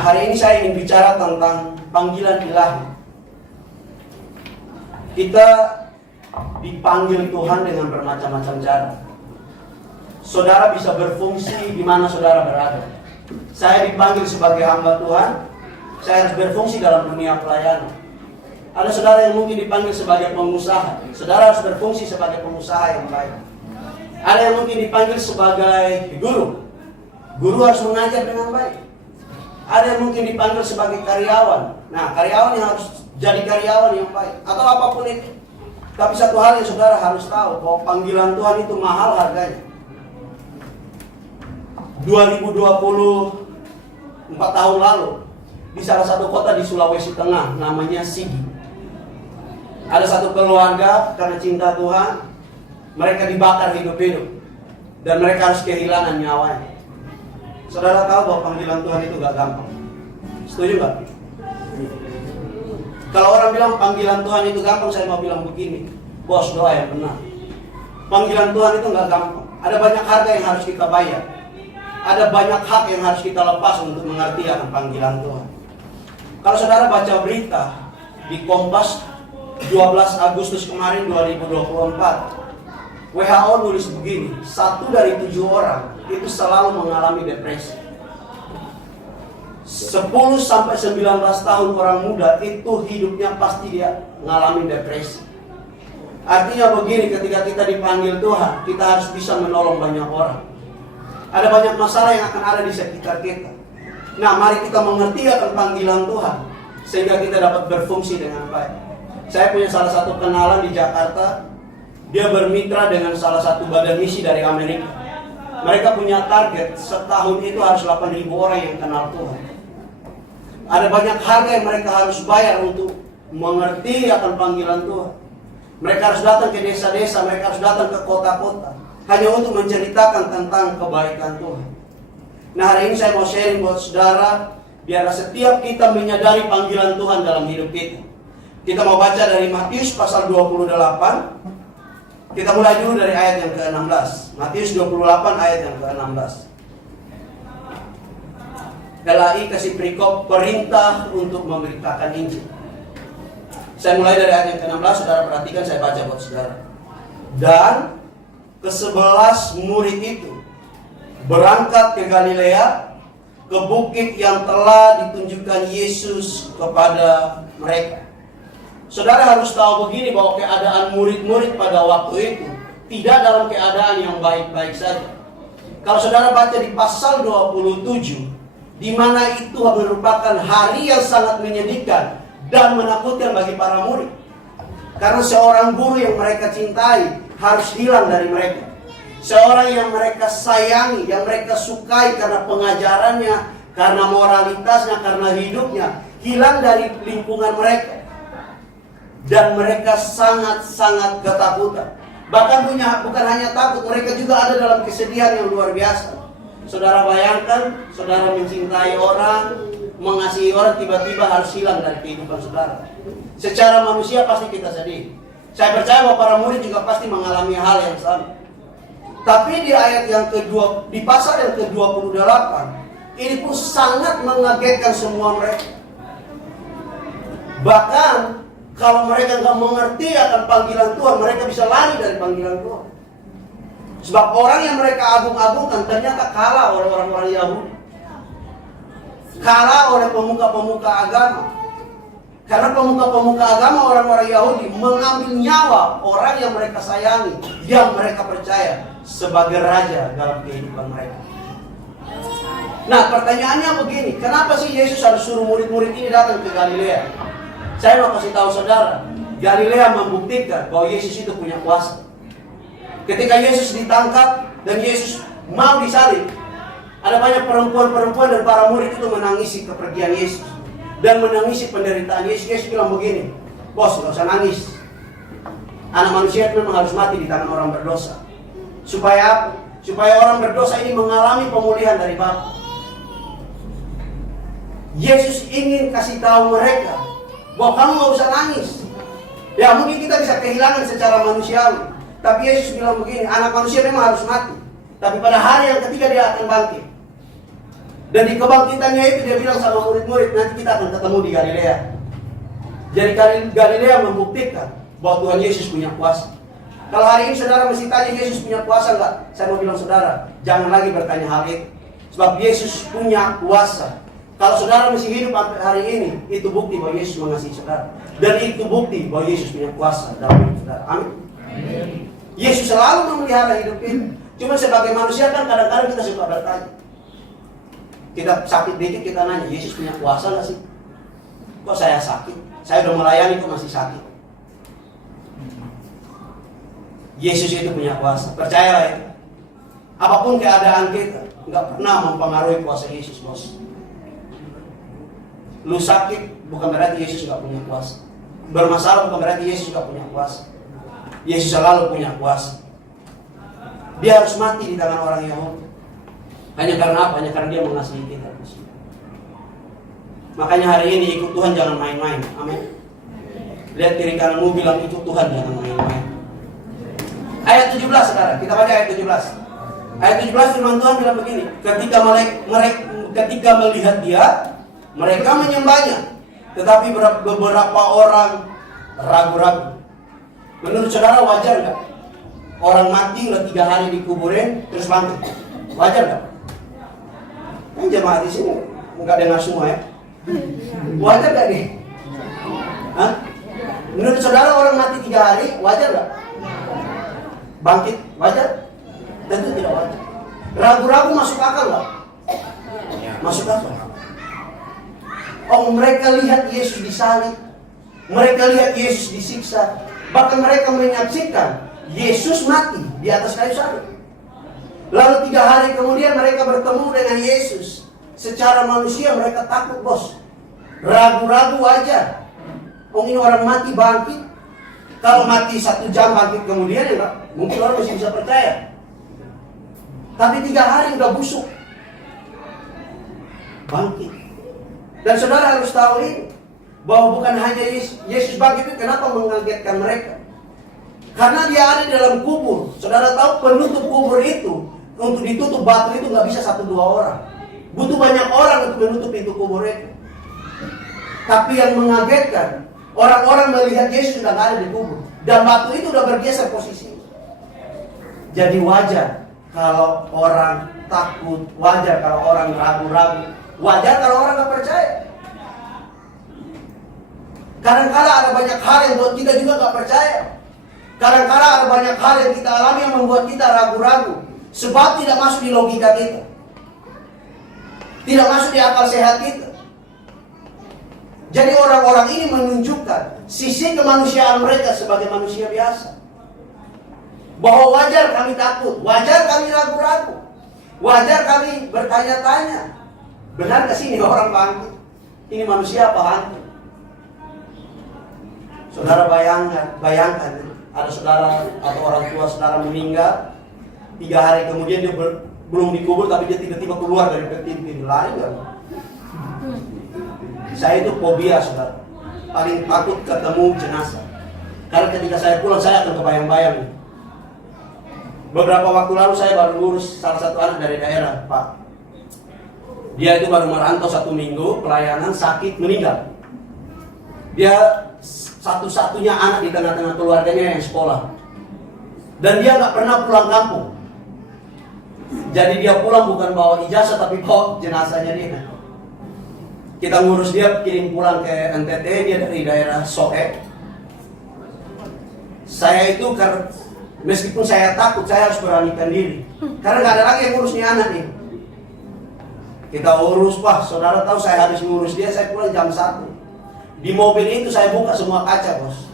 Hari ini saya ingin bicara tentang panggilan ilahi. Kita dipanggil Tuhan dengan bermacam-macam cara. Saudara bisa berfungsi di mana saudara berada. Saya dipanggil sebagai hamba Tuhan. Saya harus berfungsi dalam dunia pelayanan. Ada saudara yang mungkin dipanggil sebagai pengusaha. Saudara harus berfungsi sebagai pengusaha yang baik. Ada yang mungkin dipanggil sebagai guru. Guru harus mengajar dengan baik. Ada yang mungkin dipanggil sebagai karyawan. Nah, karyawan yang harus jadi karyawan yang baik. Atau apapun itu. Tapi satu hal yang saudara harus tahu, bahwa panggilan Tuhan itu mahal harganya. 2024 tahun lalu, di salah satu kota di Sulawesi Tengah, namanya Sigi. Ada satu keluarga, karena cinta Tuhan, mereka dibakar hidup-hidup. Dan mereka harus kehilangan nyawanya. Saudara tahu bahwa panggilan Tuhan itu gak gampang. Setuju gak? Kalau orang bilang panggilan Tuhan itu gampang, saya mau bilang begini. Bos, doa yang benar. Panggilan Tuhan itu gak gampang. Ada banyak harga yang harus kita bayar. Ada banyak hak yang harus kita lepas untuk mengerti akan panggilan Tuhan. Kalau saudara baca berita di Kompas 12 Agustus kemarin 2024, WHO nulis begini, 1 dari 7 orang itu selalu mengalami depresi. 10-19 tahun orang muda itu hidupnya pasti dia mengalami depresi. Artinya begini, ketika kita dipanggil Tuhan, kita harus bisa menolong banyak orang. Ada banyak masalah yang akan ada di sekitar kita. Nah, mari kita mengerti akan panggilan Tuhan, sehingga kita dapat berfungsi dengan baik. Saya punya salah satu kenalan di Jakarta. Dia bermitra dengan salah satu badan misi dari Amerika. Mereka punya target setahun itu harus 8.000 orang yang kenal Tuhan. Ada banyak harga yang mereka harus bayar untuk mengerti akan panggilan Tuhan. Mereka harus datang ke desa-desa, mereka harus datang ke kota-kota, hanya untuk menceritakan tentang kebaikan Tuhan. Nah, hari ini saya mau sharing buat saudara, biar setiap kita menyadari panggilan Tuhan dalam hidup kita. Kita mau baca dari Matius pasal 28. Kita mulai dulu dari ayat yang ke-16. Matius 28 ayat yang ke-16. LAI kasih perikop perintah untuk memberitakan Injil. Saya mulai dari ayat yang ke-16, saudara perhatikan, saya baca buat saudara. Dan ke-11 murid itu berangkat ke Galilea, ke bukit yang telah ditunjukkan Yesus kepada mereka. Saudara harus tahu begini, bahwa keadaan murid-murid pada waktu itu tidak dalam keadaan yang baik-baik saja. Kalau saudara baca di pasal 27, di mana itu merupakan hari yang sangat menyedihkan dan menakutkan bagi para murid. Karena seorang guru yang mereka cintai harus hilang dari mereka. Seorang yang mereka sayangi, yang mereka sukai karena pengajarannya, karena moralitasnya, karena hidupnya, hilang dari lingkungan mereka. Dan mereka sangat-sangat ketakutan. Bahkan bukan hanya takut, mereka juga ada dalam kesedihan yang luar biasa. Saudara bayangkan, saudara mencintai orang, mengasihi orang, tiba-tiba harus hilang dari kehidupan saudara. Secara manusia pasti kita sedih. Saya percaya bahwa para murid juga pasti mengalami hal yang sama. Tapi di ayat yang kedua, di pasal yang ke-28, ini pun sangat mengagetkan semua mereka. Bahkan kalau mereka nggak mengerti akan panggilan Tuhan, mereka bisa lari dari panggilan Tuhan. Sebab orang yang mereka agung-agungkan ternyata kalah oleh orang-orang Yahudi. Kalah oleh pemuka-pemuka agama. Karena pemuka-pemuka agama orang-orang Yahudi mengambil nyawa orang yang mereka sayangi, yang mereka percaya sebagai raja dalam kehidupan mereka. Nah, pertanyaannya begini, kenapa sih Yesus harus suruh murid-murid ini datang ke Galilea? Saya mau kasih tahu saudara, Galilea membuktikan bahwa Yesus itu punya kuasa. Ketika Yesus ditangkap dan Yesus mau disalib, ada banyak perempuan-perempuan dan para murid itu menangisi kepergian Yesus dan menangisi penderitaan Yesus. Yesus bilang begini, bos, gak usah nangis. Anak manusia itu memang harus mati di tangan orang berdosa. Supaya apa? Supaya orang berdosa ini mengalami pemulihan dari Bapa. Yesus ingin kasih tahu mereka bahwa kamu gak usah nangis. Ya mungkin kita bisa kehilangan secara manusiawi, tapi Yesus bilang begini, anak manusia memang harus mati, tapi pada hari yang ketiga dia akan bangkit. Dan di kebangkitannya itu dia bilang sama murid-murid, nanti kita akan ketemu di Galilea. Jadi Galilea membuktikan bahwa Tuhan Yesus punya kuasa. Kalau hari ini saudara mesti tanya Yesus punya kuasa enggak? Saya mau bilang saudara, jangan lagi bertanya hal itu. Sebab Yesus punya kuasa. Kalau saudara masih hidup sampai hari ini, itu bukti bahwa Yesus mengasihi saudara. Dan itu bukti bahwa Yesus punya kuasa dalam hidup saudara. Amin. Yesus selalu memelihara hidup kita. Cuma sebagai manusia kan kadang-kadang kita suka bertanya. Kita sakit dikit kita nanya, Yesus punya kuasa nggak sih? Kok saya sakit? Saya udah melayani kok masih sakit? Yesus itu punya kuasa, percayalah itu. Apapun keadaan kita, nggak pernah mempengaruhi kuasa Yesus, bos. Lu sakit, bukan berarti Yesus nggak punya kuasa. Bermasalah bukan berarti Yesus nggak punya kuasa. Yesus selalu punya kuasa. Dia harus mati di tangan orang Yahudi. Hanya karena apa? Hanya karena dia mengasihi kita. Makanya hari ini ikut Tuhan jangan main-main. Amin. Lihat kiri kananmu bilang ikut Tuhan jangan main-main. Ayat 17 sekarang, kita baca ayat 17. Ayat 17 firman Tuhan bilang begini, ketika melihat dia, mereka menyembahnya, tetapi beberapa orang ragu-ragu. Menurut saudara wajar nggak? Orang mati udah 3 hari dikuburin terus bangkit, wajar nggak? Kan jemaat di sini nggak dengar semua ya. Wajar nggak nih? Hah? Menurut saudara orang mati 3 hari wajar nggak? Bangkit wajar? Tentu tidak wajar. Ragu-ragu masuk akal nggak? Masuk akal. Oh, mereka lihat Yesus disalib, mereka lihat Yesus disiksa, bahkan mereka menyaksikan Yesus mati di atas kayu salib. Lalu 3 hari kemudian mereka bertemu dengan Yesus. Secara manusia mereka takut, bos. Ragu-ragu wajar. Oh, ini orang mati bangkit. Kalau mati 1 jam bangkit kemudian ya Pak, mungkin orang masih bisa percaya. Tapi 3 hari udah busuk bangkit. Dan saudara harus tahu ini, bahwa bukan hanya Yesus bangkit itu kenapa mengagetkan mereka. Karena dia ada di dalam kubur. Saudara tahu penutup kubur itu, untuk ditutup batu itu nggak bisa 1-2 orang. Butuh banyak orang untuk menutup pintu kubur itu. Tapi yang mengagetkan, orang-orang melihat Yesus sudah nggak ada di kubur. Dan batu itu udah bergeser posisi. Jadi wajar kalau orang takut, wajar kalau orang ragu-ragu, wajar kalau orang nggak percaya. Kadang-kadang ada banyak hal yang buat kita juga nggak percaya. Kadang-kadang ada banyak hal yang kita alami yang membuat kita ragu-ragu. Sebab tidak masuk di logika kita. Tidak masuk di akal sehat kita. Jadi orang-orang ini menunjukkan sisi kemanusiaan mereka sebagai manusia biasa. Bahwa wajar kami takut, wajar kami ragu-ragu, wajar kami bertanya-tanya. Benar gak sih ini orang bangkit? Ini manusia apa hantu? Saudara bayangkan ada saudara atau orang tua saudara meninggal, 3 hari kemudian dia belum dikubur tapi dia tiba-tiba keluar dari peti, lari gak? Saya itu fobia saudara, paling takut ketemu jenazah. Karena ketika saya pulang saya akan kebayang-bayang. Beberapa waktu lalu saya baru ngurus salah satu anak dari daerah, Pak. Dia itu baru merantau 1 minggu, pelayanan, sakit, meninggal. Dia satu-satunya anak di tengah-tengah keluarganya yang sekolah. Dan dia nggak pernah pulang kampung. Jadi dia pulang bukan bawa ijazah tapi bawa jenazahnya dia. Kita ngurus dia, kirim pulang ke NTT, dia dari daerah Soe. Saya itu meskipun saya takut, saya harus beranikan diri. Karena nggak ada lagi yang ngurus nih anak nih. Kita urus, Pak. Saudara tahu saya habis ngurus dia, saya pulang jam 1. Di mobil itu saya buka semua kaca, bos.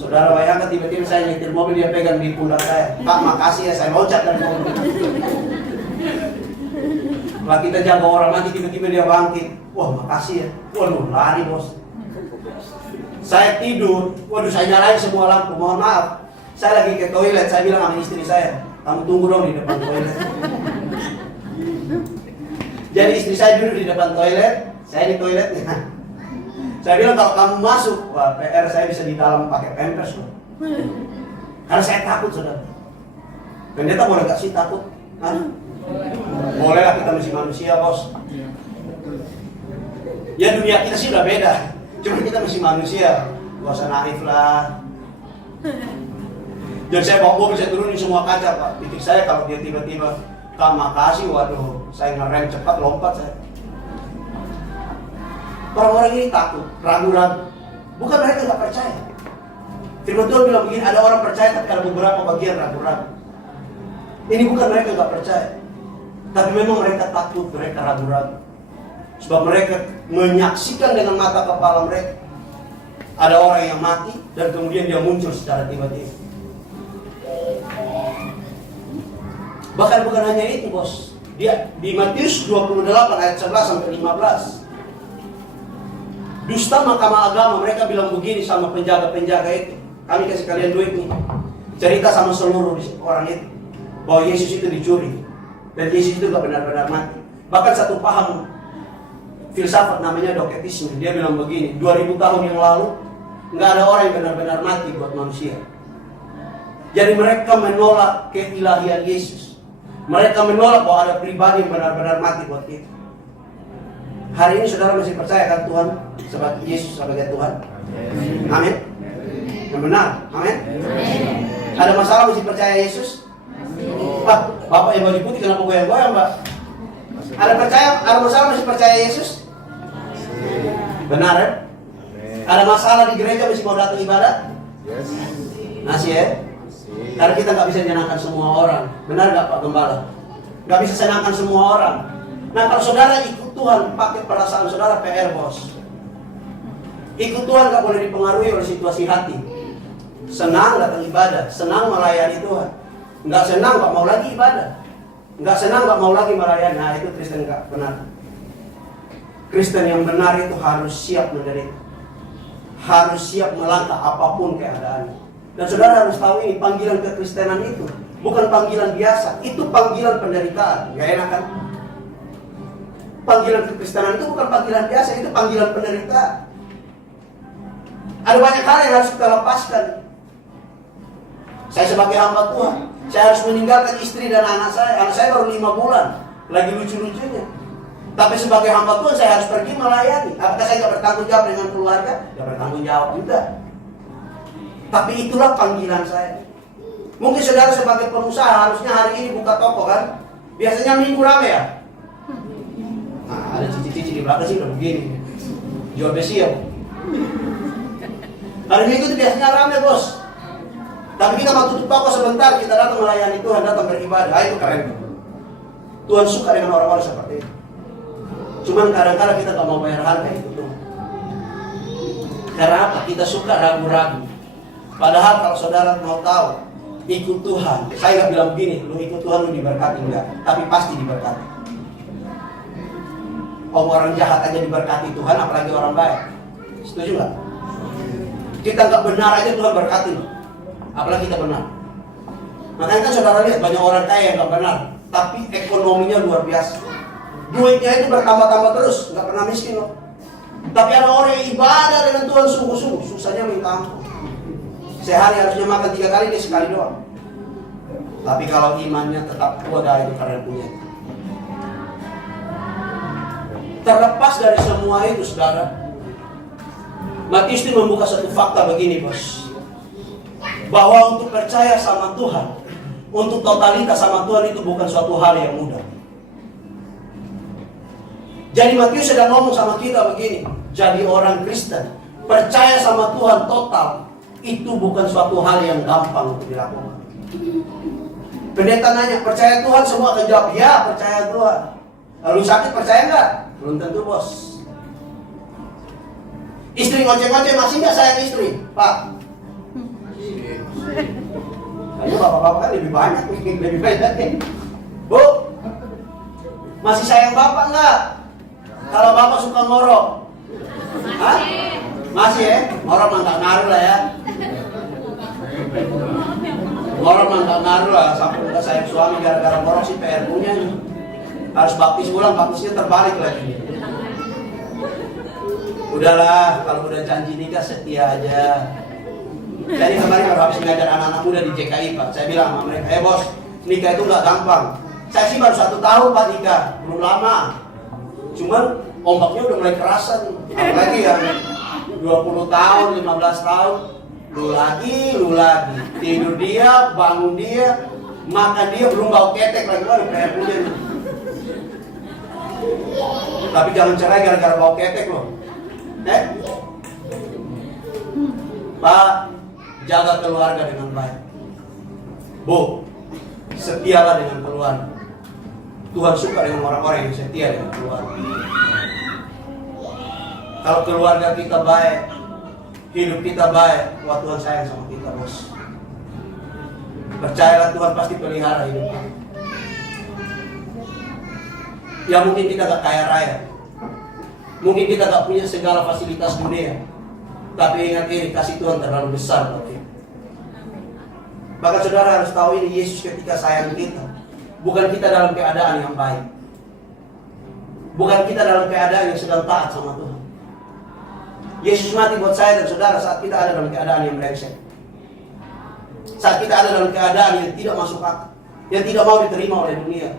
Saudara bayangkan tiba-tiba saya nyetir mobil, dia pegang di pundak saya. Pak, makasih ya, saya loncat dari mobil. Setelah kita jaga orang mati, tiba-tiba dia bangkit. Wah, makasih ya. Waduh, lari, bos. Saya tidur, waduh, saya nyalain semua lampu. Mohon maaf, saya lagi ke toilet, saya bilang sama istri saya, kamu tunggu dong di depan toilet. Jadi istri saya duduk di depan toilet, saya di toiletnya. Saya bilang kalau kamu masuk, wah PR saya bisa di dalam pakai pampers loh. Karena saya takut, saudara. Pendeta boleh gak sih takut? Hah? Bolehlah kita masih manusia, bos. Ya dunia kita sih udah beda. Cuma kita masih manusia. Gak usah naif lah. Jadi saya bawa mobil, saya turunin semua kaca, Pak. Pikir saya kalau dia tiba-tiba, Kak makasih, waduh, saya ngerem cepat, lompat saya. Orang-orang ini takut, ragu-ragu. Bukan mereka nggak percaya. Firman Tuhan bilang begini, ada orang percaya tapi ada beberapa bagian ragu-ragu. Ini bukan mereka nggak percaya, tapi memang mereka takut, mereka ragu-ragu. Sebab mereka menyaksikan dengan mata kepala mereka ada orang yang mati dan kemudian dia muncul secara tiba-tiba. Bahkan bukan hanya itu, bos. Dia di Matius 28 ayat 11 sampai 15. Dusta Mahkamah Agama, mereka bilang begini sama penjaga-penjaga itu. Kami kasih kalian duit nih. Cerita sama seluruh orang itu bahwa Yesus itu dicuri dan Yesus itu gak benar-benar mati. Bahkan satu paham filsafat namanya doketisme, dia bilang begini, 2000 tahun yang lalu nggak ada orang yang benar-benar mati buat manusia. Jadi mereka menolak keilahian Yesus. Mereka menolak bahwa ada pribadi yang benar-benar mati buat kita. Hari ini saudara masih percaya kan Tuhan sebagai Yesus sebagai Tuhan? Amin. Yang benar, amin. Ada masalah masih percaya Yesus? Pak, Bapak yang baju putih kenapa goyang-goyang, Mbak? Ada masalah masih percaya Yesus? Benar ya? Ada masalah di gereja masih mau datang ibadah? Masih ya? Karena kita nggak bisa menyenangkan semua orang. Benar nggak Pak Gembala? Nggak bisa senangkan semua orang. Nah kalau saudara ikut Tuhan, pakai perasaan saudara PR, bos. Ikut Tuhan nggak boleh dipengaruhi oleh situasi hati. Senang datang ibadah, senang melayani Tuhan. Nggak senang nggak mau lagi ibadah. Nggak senang nggak mau lagi melayani. Nah itu Kristen nggak benar. Kristen yang benar itu harus siap menderita, harus siap melangkah apapun keadaannya. Dan saudara harus tahu ini, panggilan kekristenan itu bukan panggilan biasa, itu panggilan penderitaan. Gak enak kan? Panggilan kekristenan itu bukan panggilan biasa, itu panggilan penderitaan. Ada banyak hal yang harus kita lepaskan. Saya sebagai hamba Tuhan, saya harus meninggalkan istri dan anak saya. Anak saya baru 5 bulan, lagi lucu-lucunya. Tapi sebagai hamba Tuhan saya harus pergi melayani. Apakah saya tidak bertanggung jawab dengan keluarga? Tidak bertanggung jawab juga. Tapi itulah panggilan saya. Mungkin saudara sebagai pengusaha harusnya hari ini buka toko kan? Biasanya minggu rame ya? Nah, ada cici-cici di belakang sih udah begini. Jual besi ya. Hari minggu itu biasanya rame, bos. Tapi kita mau tutup toko sebentar, kita datang melayani Tuhan, datang beribadah. Itu keren. Tuhan suka dengan orang-orang seperti itu. Cuman kadang-kadang kita gak mau bayar harga itu tuh. Karena apa? Kita suka ragu-ragu. Padahal kalau saudara mau tahu, ikut Tuhan. Saya gak bilang begini, lu ikut Tuhan lu diberkati, enggak. Tapi pasti diberkati. Orang jahat aja diberkati Tuhan, apalagi orang baik. Setuju gak? Kita gak benar aja Tuhan berkati loh. Apalagi kita benar. Makanya kan saudara lihat banyak orang kaya yang gak benar, tapi ekonominya luar biasa. Duitnya itu bertambah-tambah terus, gak pernah miskin loh. Tapi ada orang yang ibadah dengan Tuhan sungguh-sungguh, susahnya minta ampun. Sehari harusnya makan 3 kali, dia sekali doang. Tapi kalau imannya tetap kuat, itu karena punya. Terlepas dari semua itu, saudara, Matius itu membuka satu fakta begini, bos. Bahwa untuk percaya sama Tuhan, untuk totalitas sama Tuhan itu bukan suatu hal yang mudah. Jadi Matius sedang ngomong sama kita begini, jadi orang Kristen, percaya sama Tuhan total, itu bukan suatu hal yang gampang untuk dilakukan. Pendeta nanya, percaya Tuhan? Semua akan jawab, ya percaya Tuhan. Lalu sakit percaya enggak? Belum tentu, bos. Istri ngoceh-ngoceh, masih enggak sayang istri? Pak, kayaknya bapak-bapak kan lebih banyak nih. Bu, masih sayang bapak enggak? Kalau bapak suka ngorok? Hah? Masih ya? Ngorok mah enggak ngaruh lah ya. Ngorok mah enggak ngaruh lah. Sampai udah sayang suami gara-gara ngorok sih PR punya. Harus baptis ulang, baptisnya terbalik lagi. Udahlah, kalau udah janji nikah setia aja. Jadi kemarin baru habis ngajar anak-anak muda di JKI, Pak. Saya bilang sama mereka, bos, nikah itu nggak gampang. Saya sih baru 1 tahun Pak nikah, belum lama. Cuman ombaknya udah mulai kerasan. Apalagi yang 20 tahun, 15 tahun. Lu lagi. Tidur dia, bangun dia, makan dia, belum bau ketek lagi. Waduh, kayak hujan. Tapi jangan cerai gara-gara bau ketek loh. Pak, jaga keluarga dengan baik. Bu, setialah dengan keluarga. Tuhan suka dengan orang-orang yang setia dengan keluarga. Kalau keluarga kita baik, hidup kita baik, wah Tuhan sayang sama kita, bos. Percayalah, Tuhan pasti pelihara hidup kita. Ya mungkin kita gak kaya raya, mungkin kita gak punya segala fasilitas dunia, tapi ingat ini, kasih Tuhan terlalu besar buat kita. Bahkan saudara harus tahu ini, Yesus ketika sayang kita, bukan kita dalam keadaan yang baik, bukan kita dalam keadaan yang sedang taat sama Tuhan. Yesus mati buat saya dan saudara saat kita ada dalam keadaan yang brengsek, saat kita ada dalam keadaan yang tidak masuk akal, yang tidak mau diterima oleh dunia.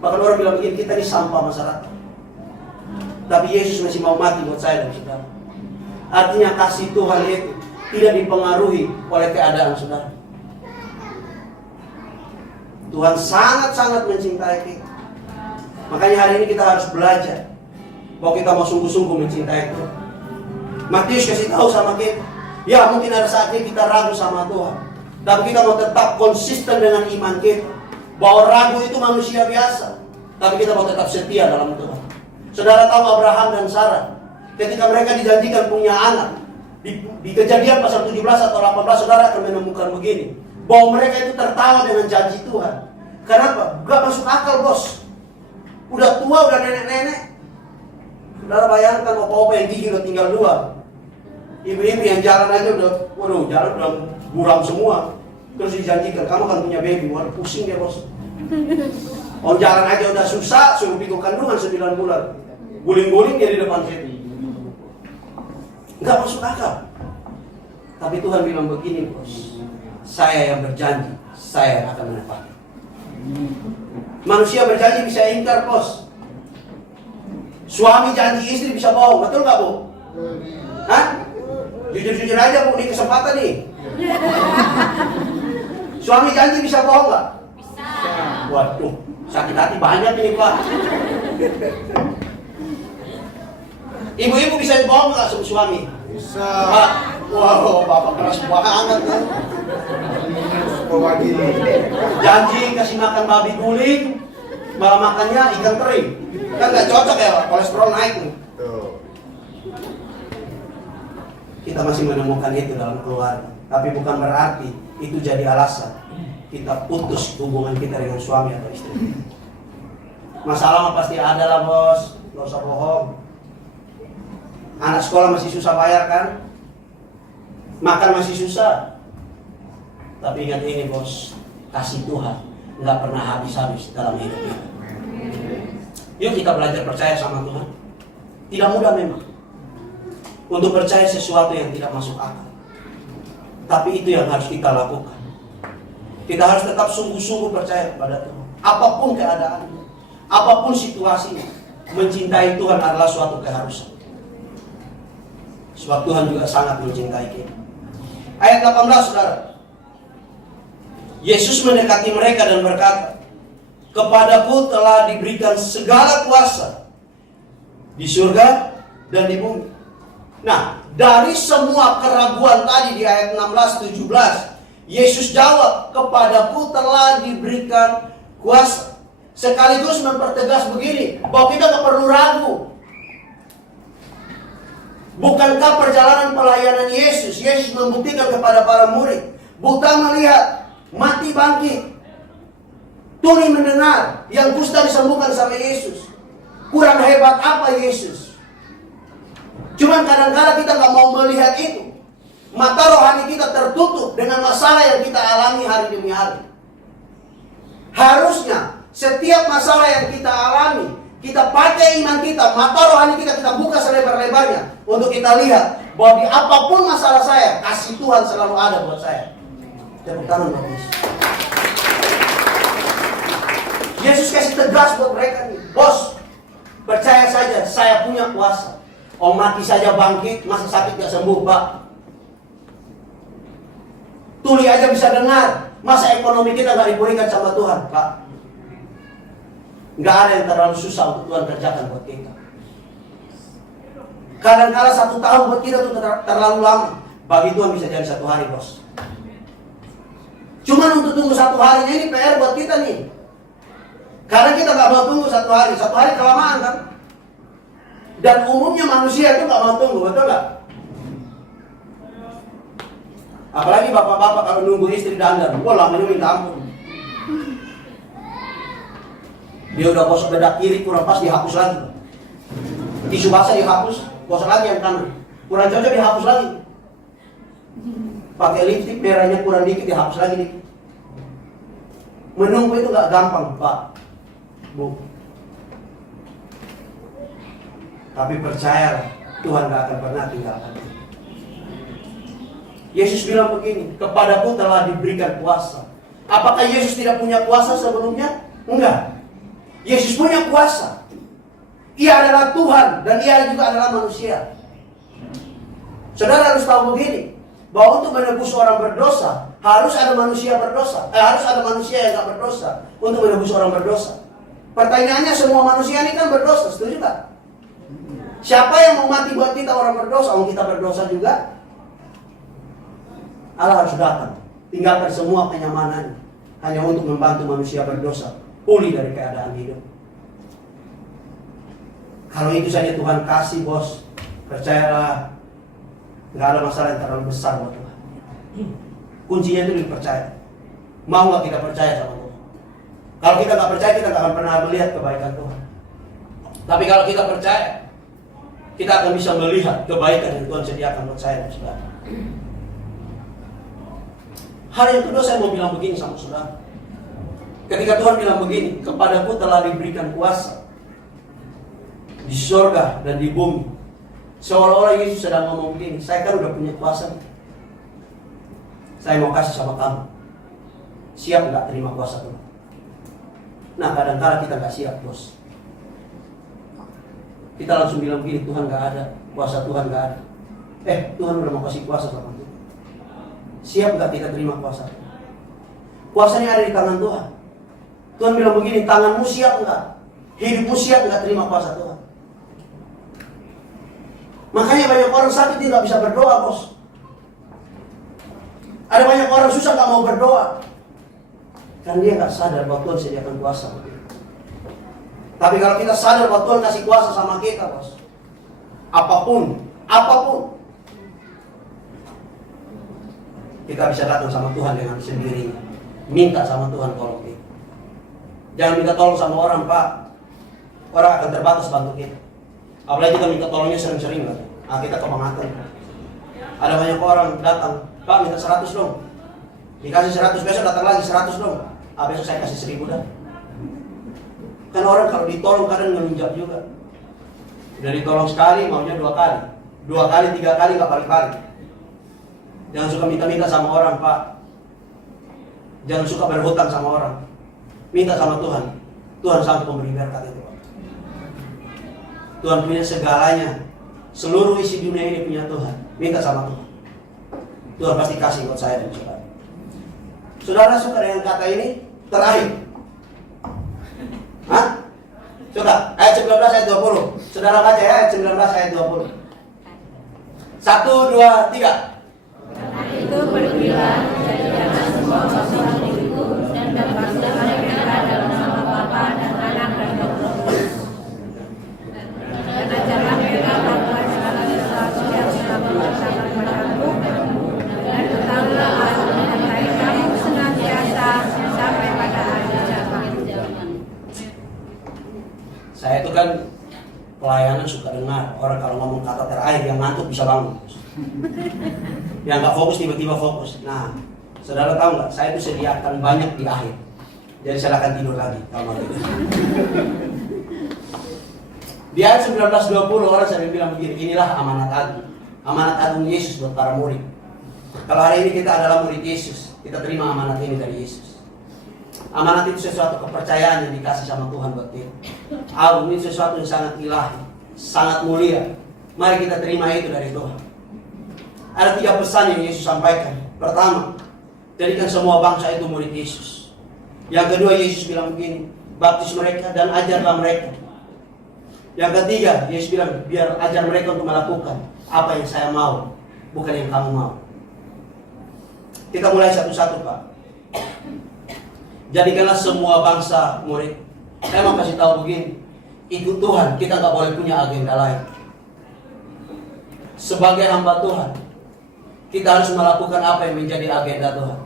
Bahkan orang bilang begini, kita ini sampah masyarakat. Tapi Yesus masih mau mati buat saya dan saudara. Artinya kasih Tuhan itu tidak dipengaruhi oleh keadaan saudara. Tuhan sangat-sangat mencintai kita. Makanya hari ini kita harus belajar bahwa kita mau sungguh-sungguh mencintai Tuhan. Matius kasih tahu sama kita, ya mungkin ada saatnya kita ragu sama Tuhan, tapi kita mau tetap konsisten dengan iman kita. Bahwa ragu itu manusia biasa, tapi kita mau tetap setia dalam Tuhan. Saudara tahu Abraham dan Sarah, ketika mereka dijanjikan punya anak, di Kejadian pasal 17 atau 18, saudara akan menemukan begini, bahwa mereka itu tertawa dengan janji Tuhan. Kenapa? Gak masuk akal, bos. Udah tua, udah nenek-nenek. Saudara bayangkan opa-opa yang gigi udah tinggal 2. Ibu-ibu yang jalan aja udah, waduh, jalan udah buram semua. Terus dijanjikan, kamu akan punya baby. Waduh, pusing dia, bos. Oh, jalan aja udah susah, suruh pikul kandungan 9 bulan. Guling-guling dia di depan situ. Nggak masuk akal. Tapi Tuhan bilang begini, bos. Saya yang berjanji, saya yang akan menepati. Manusia berjanji bisa ingkar, bos. Suami janji istri bisa bohong, betul nggak, Bu? Hah? Jujur-jujur aja, Bu, ini kesempatan nih. Suami janji bisa bohong nggak? Bisa. Waduh, sakit hati banyak ini, Pak. Ibu-ibu bisa bohong nggak sama suami? Bisa. Pak, wow, Bapak keras banget ya. Janji kasih makan babi guling, malah makannya ikan teri. Kan nggak cocok ya, Pak, kolesterol naik nih. Kita masih menemukan itu dalam keluarga, tapi bukan berarti itu jadi alasan kita putus hubungan kita dengan suami atau istri. Masalah mah pasti ada lah, bos, nggak usah bohong. Anak sekolah masih susah bayar kan, makan masih susah. Tapi ingat ini, bos, kasih Tuhan nggak pernah habis-habis dalam hidup kita. Yuk kita belajar percaya sama Tuhan. Tidak mudah memang untuk percaya sesuatu yang tidak masuk akal, tapi itu yang harus kita lakukan. Kita harus tetap sungguh-sungguh percaya kepada Tuhan. Apapun keadaannya, apapun situasinya, mencintai Tuhan adalah suatu keharusan. Sebab Tuhan juga sangat mencintai kita. Ayat 18, saudara. Yesus mendekati mereka dan berkata, "Kepadaku telah diberikan segala kuasa di surga dan di bumi." Nah, dari semua keraguan tadi di ayat 16-17, Yesus jawab, "Kepadaku telah diberikan kuasa." Sekaligus mempertegas begini, bahwa kita tak perlu ragu. Bukankah perjalanan pelayanan Yesus membuktikan kepada para murid, buta melihat, mati bangkit, tuli mendengar, yang kusta disembuhkan sama Yesus. Kurang hebat apa Yesus? Cuman kadang-kadang kita nggak mau melihat itu. Mata rohani kita tertutup dengan masalah yang kita alami hari demi hari. Harusnya setiap masalah yang kita alami, kita pakai iman kita, mata rohani kita buka selebar-lebarnya untuk kita lihat bahwa di apapun masalah saya, kasih Tuhan selalu ada buat saya. Tepuk tangan buat Yesus. Yesus kasih tegas buat mereka nih. Bos, percaya saja, saya punya kuasa. Om mati saja bangkit, masa sakit gak sembuh, Pak? Tuli aja bisa dengar, masa ekonomi kita gak dipulihkan sama Tuhan, Pak? Gak ada yang terlalu susah untuk Tuhan kerjakan buat kita. Kadang-kadang 1 tahun buat kita tuh terlalu lama. Bagi Tuhan bisa jadi 1 hari, bos. Cuman untuk tunggu 1 hari ini PR buat kita nih. Karena kita gak mau tunggu 1 hari. 1 hari kelamaan kan? Dan umumnya manusia itu gak mau tunggu, betul gak? Apalagi bapak-bapak kalau nunggu istri dandan, wah lamanya minta ampun. Dia udah gosok bedak kiri, kurang pas dihapus lagi. Tisu basah dihapus, gosok lagi yang kanan. Kurang cocok dihapus lagi. Pakai lipstik merahnya kurang dikit dihapus lagi dikit. Menunggu itu gak gampang, Pak, Bu. Tapi percayalah, Tuhan gak akan pernah tinggalkan. Yesus bilang begini, kepadaku telah diberikan kuasa. Apakah Yesus tidak punya kuasa sebelumnya? Enggak. Yesus punya kuasa. Ia adalah Tuhan dan ia juga adalah manusia. Saudara harus tahu begini, bahwa untuk menebus orang berdosa harus ada manusia berdosa. Harus ada manusia yang tak berdosa untuk menebus orang berdosa. Pertanyaannya, semua manusia ini kan berdosa, setuju tak? Siapa yang mau mati buat kita orang berdosa? Kalau kita berdosa juga, Allah harus datang, tinggalkan semua kenyamanan hanya untuk membantu manusia berdosa pulih dari keadaan hidup. Kalau itu saja Tuhan kasih, bos, percayalah, nggak ada masalah yang terlalu besar buat Tuhan. Kuncinya itu dipercaya. Mau nggak kita percaya sama Tuhan? Kalau kita nggak percaya, kita nggak akan pernah melihat kebaikan Tuhan. Tapi kalau kita percaya, kita akan bisa melihat kebaikan yang Tuhan sediakan buat saya dan saudara. Hal yang kedua saya mau bilang begini sama saudara. Ketika Tuhan bilang begini, kepadaku telah diberikan kuasa di surga dan di bumi. Seolah-olah Yesus sedang ngomong begini, saya kan udah punya kuasa. Saya mau kasih sama kamu. Siap nggak terima kuasa Tuhan? Nah, kadang-kadang kita nggak siap, bos. Kita langsung bilang begini, Tuhan nggak ada, kuasa Tuhan nggak ada. Tuhan udah mau kasih kuasa sama kita. Siap nggak kita terima kuasa? Kuasanya ada di tangan Tuhan. Tuhan bilang begini, tanganmu siap nggak? Hidupmu siap nggak terima kuasa Tuhan? Makanya banyak orang sakit dia nggak bisa berdoa, bos. Ada banyak orang susah nggak mau berdoa, kan dia nggak sadar bahwa Tuhan sediakan kuasa. Tapi kalau kita sadar bahwa Tuhan kasih kuasa sama kita, bos, apapun, kita bisa datang sama Tuhan dengan sendirinya. Minta sama Tuhan tolong kita. Jangan minta tolong sama orang, Pak. Orang akan terbatas bantu kita. Apalagi kita minta tolongnya sering-sering kan. Nah, kita kebangetan. Ada banyak orang datang, Pak minta 100 dong. Dikasih 100, besok datang lagi 100 dong. Besok saya kasih 1000 dah. Kan orang kalau ditolong kadang ngelunjak juga. Udah ditolong sekali, maunya 2 kali. 2 kali, 3 kali gak balik-balik. Jangan suka minta-minta sama orang, Pak. Jangan suka berhutang sama orang. Minta sama Tuhan. Tuhan sanggup memberi berkat itu, Pak. Tuhan punya segalanya. Seluruh isi dunia ini punya Tuhan. Minta sama Tuhan. Tuhan pasti kasih buat saya dan saudara. Saudara suka dengan kata ini? Terakhir. Hah? Suka? Ayat 19 ayat 20. Saudara baca ya, ayat 19 ayat 20. 1, 2, 3. Karena itu pergilah, jadikanlah semua bangsa milikku, dan baptislah mereka dalam nama Bapa dan Anak dan Roh Kudus. Dan ajarlah mereka melakukan segala sesuatu yang telah kuberitakan padamu, dan tetaplah aku menyertai kamu senantiasa sampai pada akhir zaman. Saya itu kan pelayanan suka dengar orang kalau ngomong kata terakhir yang ngantuk bisa bangun. Yang nggak fokus tiba-tiba fokus. Nah, saudara tahu nggak? Saya itu sediakan banyak di akhir. Jadi silakan tidur lagi kalau mau tidur. Di ayat 19-20 orang saya bilang begini, inilah amanat agung. Amanat agung Yesus buat para murid. Kalau hari ini kita adalah murid Yesus, kita terima amanat ini dari Yesus. Amanat itu sesuatu kepercayaan yang dikasih sama Tuhan buat kita. Agung ini sesuatu yang sangat ilahi, sangat mulia. Mari kita terima itu dari Tuhan. Ada 3 pesan yang Yesus sampaikan. Pertama, jadikan semua bangsa itu murid Yesus. Yang kedua, Yesus bilang begini, baptis mereka dan ajarlah mereka. Yang ketiga, Yesus bilang, biar ajar mereka untuk melakukan apa yang saya mau, bukan yang kamu mau. Kita mulai satu-satu, Pak. Jadikanlah semua bangsa murid. Saya mau kasih tahu begini, ikut Tuhan, kita nggak boleh punya agenda lain. Sebagai hamba Tuhan, kita harus melakukan apa yang menjadi agenda Tuhan.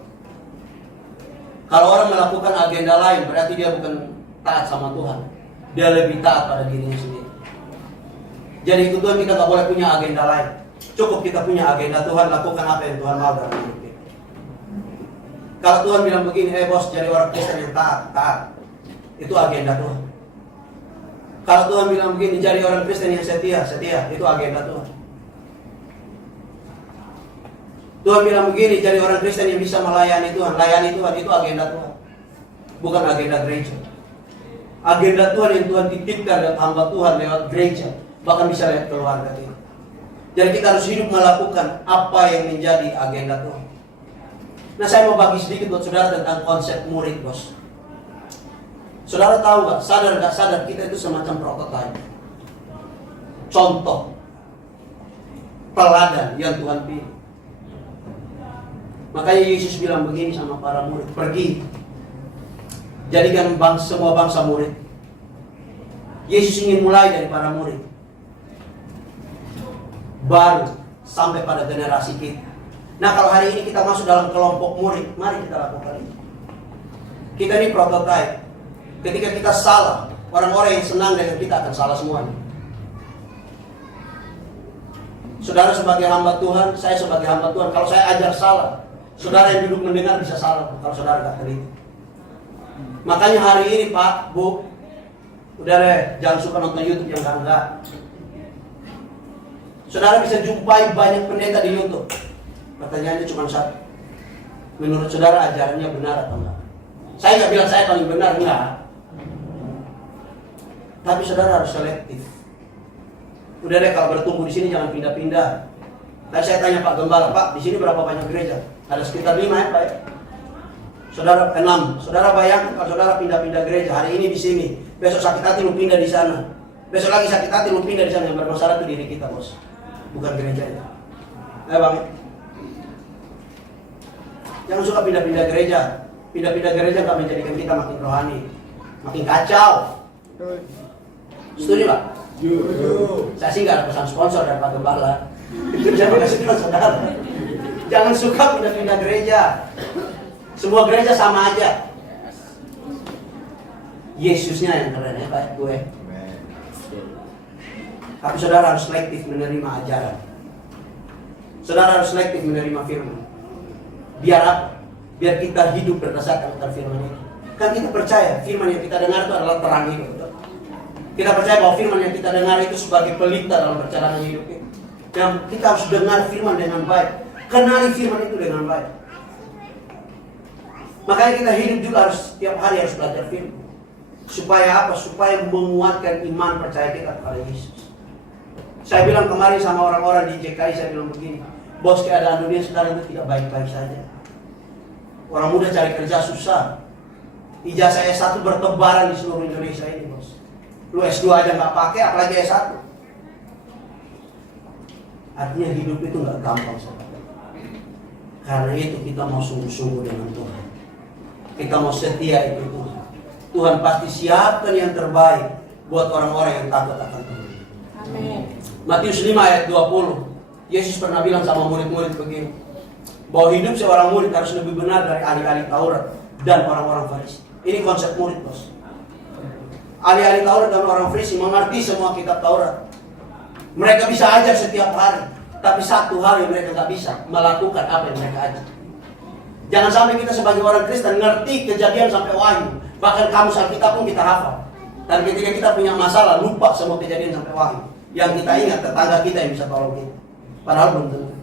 Kalau orang melakukan agenda lain, berarti dia bukan taat sama Tuhan. Dia lebih taat pada dirinya sendiri. Jadi ikut Tuhan, kita nggak boleh punya agenda lain. Cukup kita punya agenda Tuhan, lakukan apa yang Tuhan mau dalam hidup kita. Kalau Tuhan bilang begini, bos, jadi orang Kristen yang taat. Itu agenda Tuhan. Kalau Tuhan bilang begini, jadi orang Kristen yang setia. Itu agenda Tuhan. Tuhan bilang begini, jadi orang Kristen yang bisa melayani Tuhan. Layani Tuhan, itu agenda Tuhan. Bukan agenda gereja. Agenda Tuhan yang Tuhan titipkan dan hamba Tuhan lewat gereja. Bahkan bisa lewat keluarga kita. Jadi kita harus hidup melakukan apa yang menjadi agenda Tuhan. Nah, saya mau bagi sedikit buat saudara tentang konsep murid, bos. Saudara tahu gak, sadar gak sadar, kita itu semacam prototipe. Contoh. Teladan yang Tuhan pilih. Makanya Yesus bilang begini sama para murid, pergi. Jadikan semua bangsa murid. Yesus ingin mulai dari para murid. Baru sampai pada generasi kita. Nah, kalau hari ini kita masuk dalam kelompok murid, mari kita lakukan itu. Kita ini prototipe. Ketika kita salah, orang-orang yang senang dengan kita akan salah semuanya. Saudara sebagai hamba Tuhan, saya sebagai hamba Tuhan, kalau saya ajar salah, saudara yang duduk mendengar bisa salah kalau saudara gak teliti. Makanya hari ini Pak, Bu, udah deh, jangan suka nonton YouTube yang enggak. Saudara bisa jumpai banyak pendeta di YouTube. Pertanyaannya cuma satu. Menurut saudara ajarannya benar atau enggak? Saya nggak bilang saya paling benar, enggak. Tapi saudara harus selektif. Udah deh, kalau bertumbuh di sini jangan pindah-pindah. Tadi saya tanya Pak Gembala, Pak, di sini berapa banyak gereja? Ada sekitar 5 ya Pak ya? Saudara 6. Saudara bayangkan kalau saudara pindah-pindah gereja, hari ini di sini, besok sakit hati lu pindah di sana. Besok lagi sakit hati lu pindah di sana. Yang bermasalah itu diri kita, bos. Bukan gerejanya. Bang. Jangan suka pindah-pindah gereja. Pindah-pindah gereja nggak menjadikan kita makin rohani, makin kacau. Setuju Pak? Saya sih nggak ada pesan sponsor dari Pak Gembala. Itu saya mau kasih tahu saudara. Jangan suka pindah-pindah gereja. Semua gereja sama aja. Yesusnya yang keren ya Pak, gue. Tapi saudara harus selektif menerima ajaran. Saudara harus selektif menerima firman. Biar apa? Biar kita hidup berdasarkan akan firman itu. Kan kita percaya firman yang kita dengar itu adalah terang hidup. Kita percaya bahwa firman yang kita dengar itu sebagai pelita dalam perjalanan hidup kita. Dan kita harus dengar firman dengan baik. Kenali firman itu dengan baik. Makanya kita hidup juga harus setiap hari harus belajar firman. Supaya apa? Supaya menguatkan iman percaya kita kepada Yesus. Saya bilang kemarin sama orang-orang di JKI, saya bilang begini, bos, keadaan dunia sekarang itu tidak baik-baik saja. Orang muda cari kerja susah. Ijazah S1 bertebaran di seluruh Indonesia ini, bos. Lu S2 aja nggak pakai, apalagi S1. Artinya hidup itu nggak gampang, saudara. Karena itu kita mau sungguh-sungguh dengan Tuhan. Kita mau setia itu Tuhan. Tuhan pasti siapkan yang terbaik buat orang-orang yang takut akan Tuhan. Amin. Matius 5 ayat 20. Yesus pernah bilang sama murid-murid begini, bahwa hidup seorang murid harus lebih benar dari ahli-ahli Taurat dan orang-orang Farisi. Ini konsep murid, bos. Ahli-ahli Taurat dan orang Farisi mengerti semua kitab Taurat. Mereka bisa ajar setiap hari, tapi satu hal yang mereka nggak bisa, melakukan apa yang mereka ajar. Jangan sampai kita sebagai orang Kristen ngerti kejadian sampai Wahyu, bahkan kamus Alkitab pun kita hafal. Dan ketika kita punya masalah, lupa semua kejadian sampai Wahyu. Yang kita ingat tetangga kita yang bisa tolong kita. Padahal belum tentu.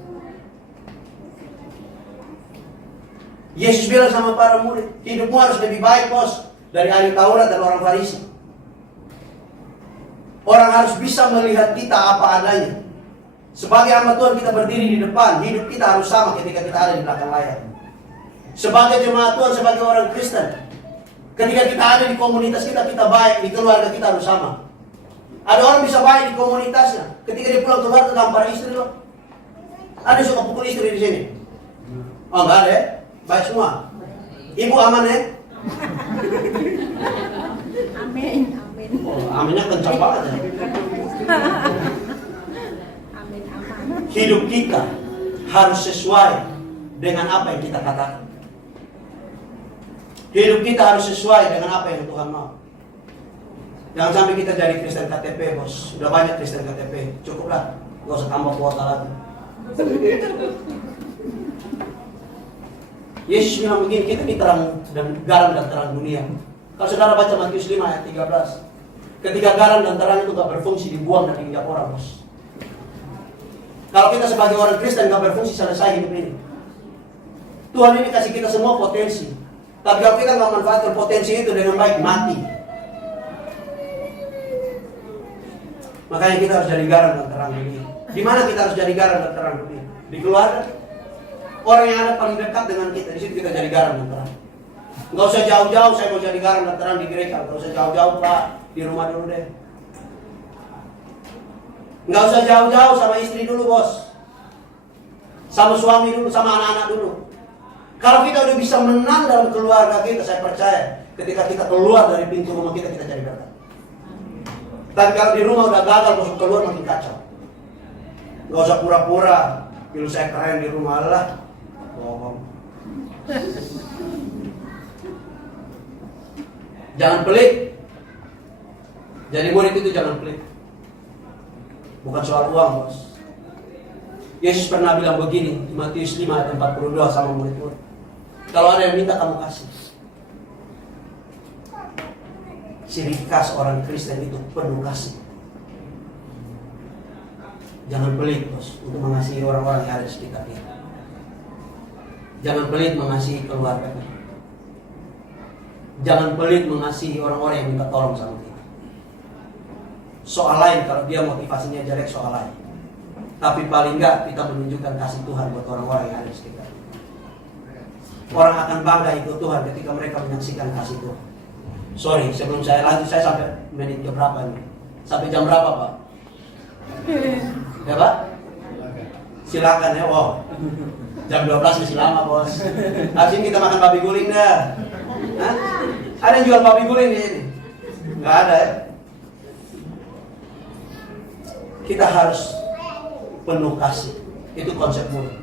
Yesus bilang sama para murid, hidupmu harus lebih baik bos dari ahli Taurat dan orang Farisi. Orang harus bisa melihat kita apa adanya. Sebagai hamba Tuhan kita berdiri di depan, hidup kita harus sama ketika kita ada di belakang layar. Sebagai jemaat Tuhan, sebagai orang Kristen, ketika kita ada di komunitas kita, kita baik, di keluarga kita harus sama. Ada orang bisa baik di komunitasnya, ketika dia pulang keluar ke tampar istri loh. Ada yang suka pukul istri di sini? Oh enggak ada ya? Baik semua. Ibu aman ya? Amin, amin. Oh, aminnya kencang banget ya. Amin, aman. Hidup kita harus sesuai dengan apa yang kita katakan. Hidup kita harus sesuai dengan apa yang Tuhan mau. Jangan sampai kita jadi Kristen KTP bos. Udah banyak Kristen KTP, cukuplah. Gak usah tambah kuota lagi. Yesus bilang begini, kita ini terang dan garam dan terang dunia. Kalau saudara baca Matius 5 ayat 13, ketika garam dan terang itu gak berfungsi, dibuang dan diinjak orang bos. Kalau kita sebagai orang Kristen gak berfungsi, selesai hidup ini. Tuhan ini kasih kita semua potensi, tapi kalau kita gak manfaatkan potensi itu dengan baik, mati. Makanya kita harus jadi garam dan terang dunia. Di mana kita harus jadi garam dan terang dunia? Di keluarga. Orang yang ada paling dekat dengan kita, di situ kita jadi garam dan terang. Nggak usah jauh-jauh, saya mau jadi garam dan terang di gereja. Nggak usah jauh-jauh Pak, di rumah dulu deh. Nggak usah jauh-jauh, sama istri dulu bos. Sama suami dulu, sama anak-anak dulu. Kalau kita udah bisa menang dalam keluarga kita, saya percaya ketika kita keluar dari pintu rumah kita, kita jadi berkat. Tapi kalau di rumah udah gagal, masuk keluar makin kacau. Nggak usah pura-pura, bila saya keren di rumah Allah. Bohong. Jangan pelit. Jadi murid itu jangan pelit. Bukan soal uang bos. Yesus pernah bilang begini di Matius 5 ayat 42 sama murid-murid. Kalau ada yang minta kamu kasih. Ciri khas orang Kristen itu penuh kasih. Jangan pelit bos untuk mengasihi orang-orang yang ada di sekitar kita. Jangan pelit mengasihi keluarga kita. Jangan pelit mengasihi orang-orang yang minta tolong sama kita. Soal lain kalau dia motivasinya jelek, soal lain. Tapi paling enggak kita menunjukkan kasih Tuhan buat orang-orang yang ada di sekitar. Orang akan bangga ikut Tuhan ketika mereka menyaksikan kasih Tuhan. Sorry, sebelum saya lanjut, saya sampai menit ke berapa nih? Sampai jam berapa Pak? Ya Pak? Silakan ya, wow. Jam 12 masih lama bos. Habis ini kita makan babi guling dah. Hah? Ada yang jual babi guling di sini? Nggak ada ya? Kita harus penuh kasih. Itu konsep murid.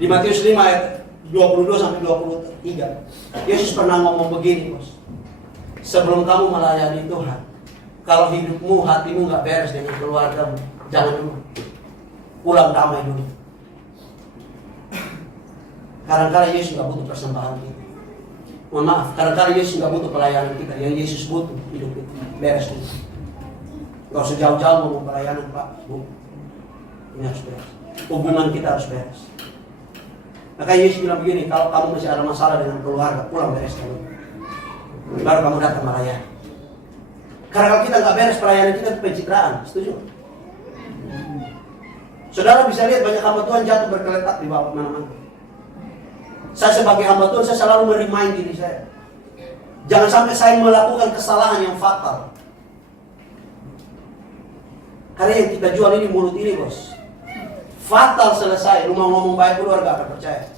Di Matius 5 ayat 22 sampai 23, Yesus pernah ngomong begini bos. Sebelum kamu melayani Tuhan, kalau hidupmu, hatimu nggak beres dengan keluargamu, jangan dulu. Pulang damai dulu. Kadang-kadang Yesus nggak butuh persembahan kita. Mohon maaf, kadang-kadang Yesus nggak butuh pelayanan kita. Yang Yesus butuh hidup kita beres dulu. Gak usah jauh-jauh mau pelayanan Pak, Bu. Ini harus beres. Hubungan kita harus beres. Maka Yesus bilang begini, kalau kamu masih ada masalah dengan keluarga, pulang beres dulu. Baru kamu datang melayani. Karena kalau kita nggak beres pelayanan kita, itu pencitraan. Setuju? Saudara bisa lihat banyak hamba Tuhan jatuh bergeletak di bawah mana-mana. Saya sebagai hamba Tuhan, saya selalu merimain diri saya. Jangan sampai saya melakukan kesalahan yang fatal. Karena yang kita jual ini mulut ini bos. Fatal selesai, lu mau ngomong baik dulu gak akan percaya.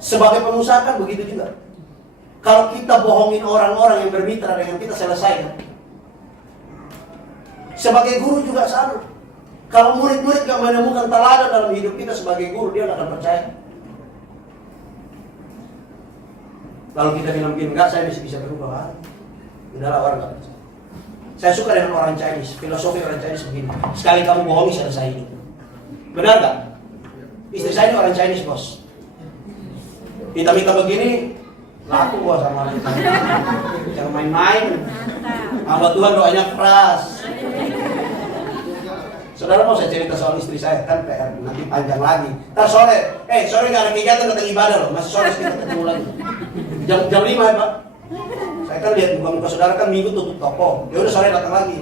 Sebagai pengusaha kan begitu juga. Kalau kita bohongin orang-orang yang bermitra dengan kita, selesai kan? Sebagai guru juga sama. Kalau murid-murid gak menemukan teladan dalam hidup kita sebagai guru, dia gak akan percaya. Kalau kita bilang begini, enggak saya masih bisa berubah. Udahlah, orang gak percaya. Saya suka dengan orang Chinese, filosofi orang Chinese begini. Sekali kamu bohongi, selesai ini. Benar gak? Istri saya ini orang Chinese bos. Hitam-hitam begini, laku gua sama dia. Jangan main-main. Hamba Tuhan doanya keras. Saudara mau saya cerita soal istri saya, kan PR nanti panjang lagi. Ntar sore nggak ada kegiatan datang ibadah loh, masih sore kita ketemu lagi. Jam 5 ya Pak. Saya kan lihat muka-muka saudara kan minggu tutup toko. Ya udah sore datang lagi.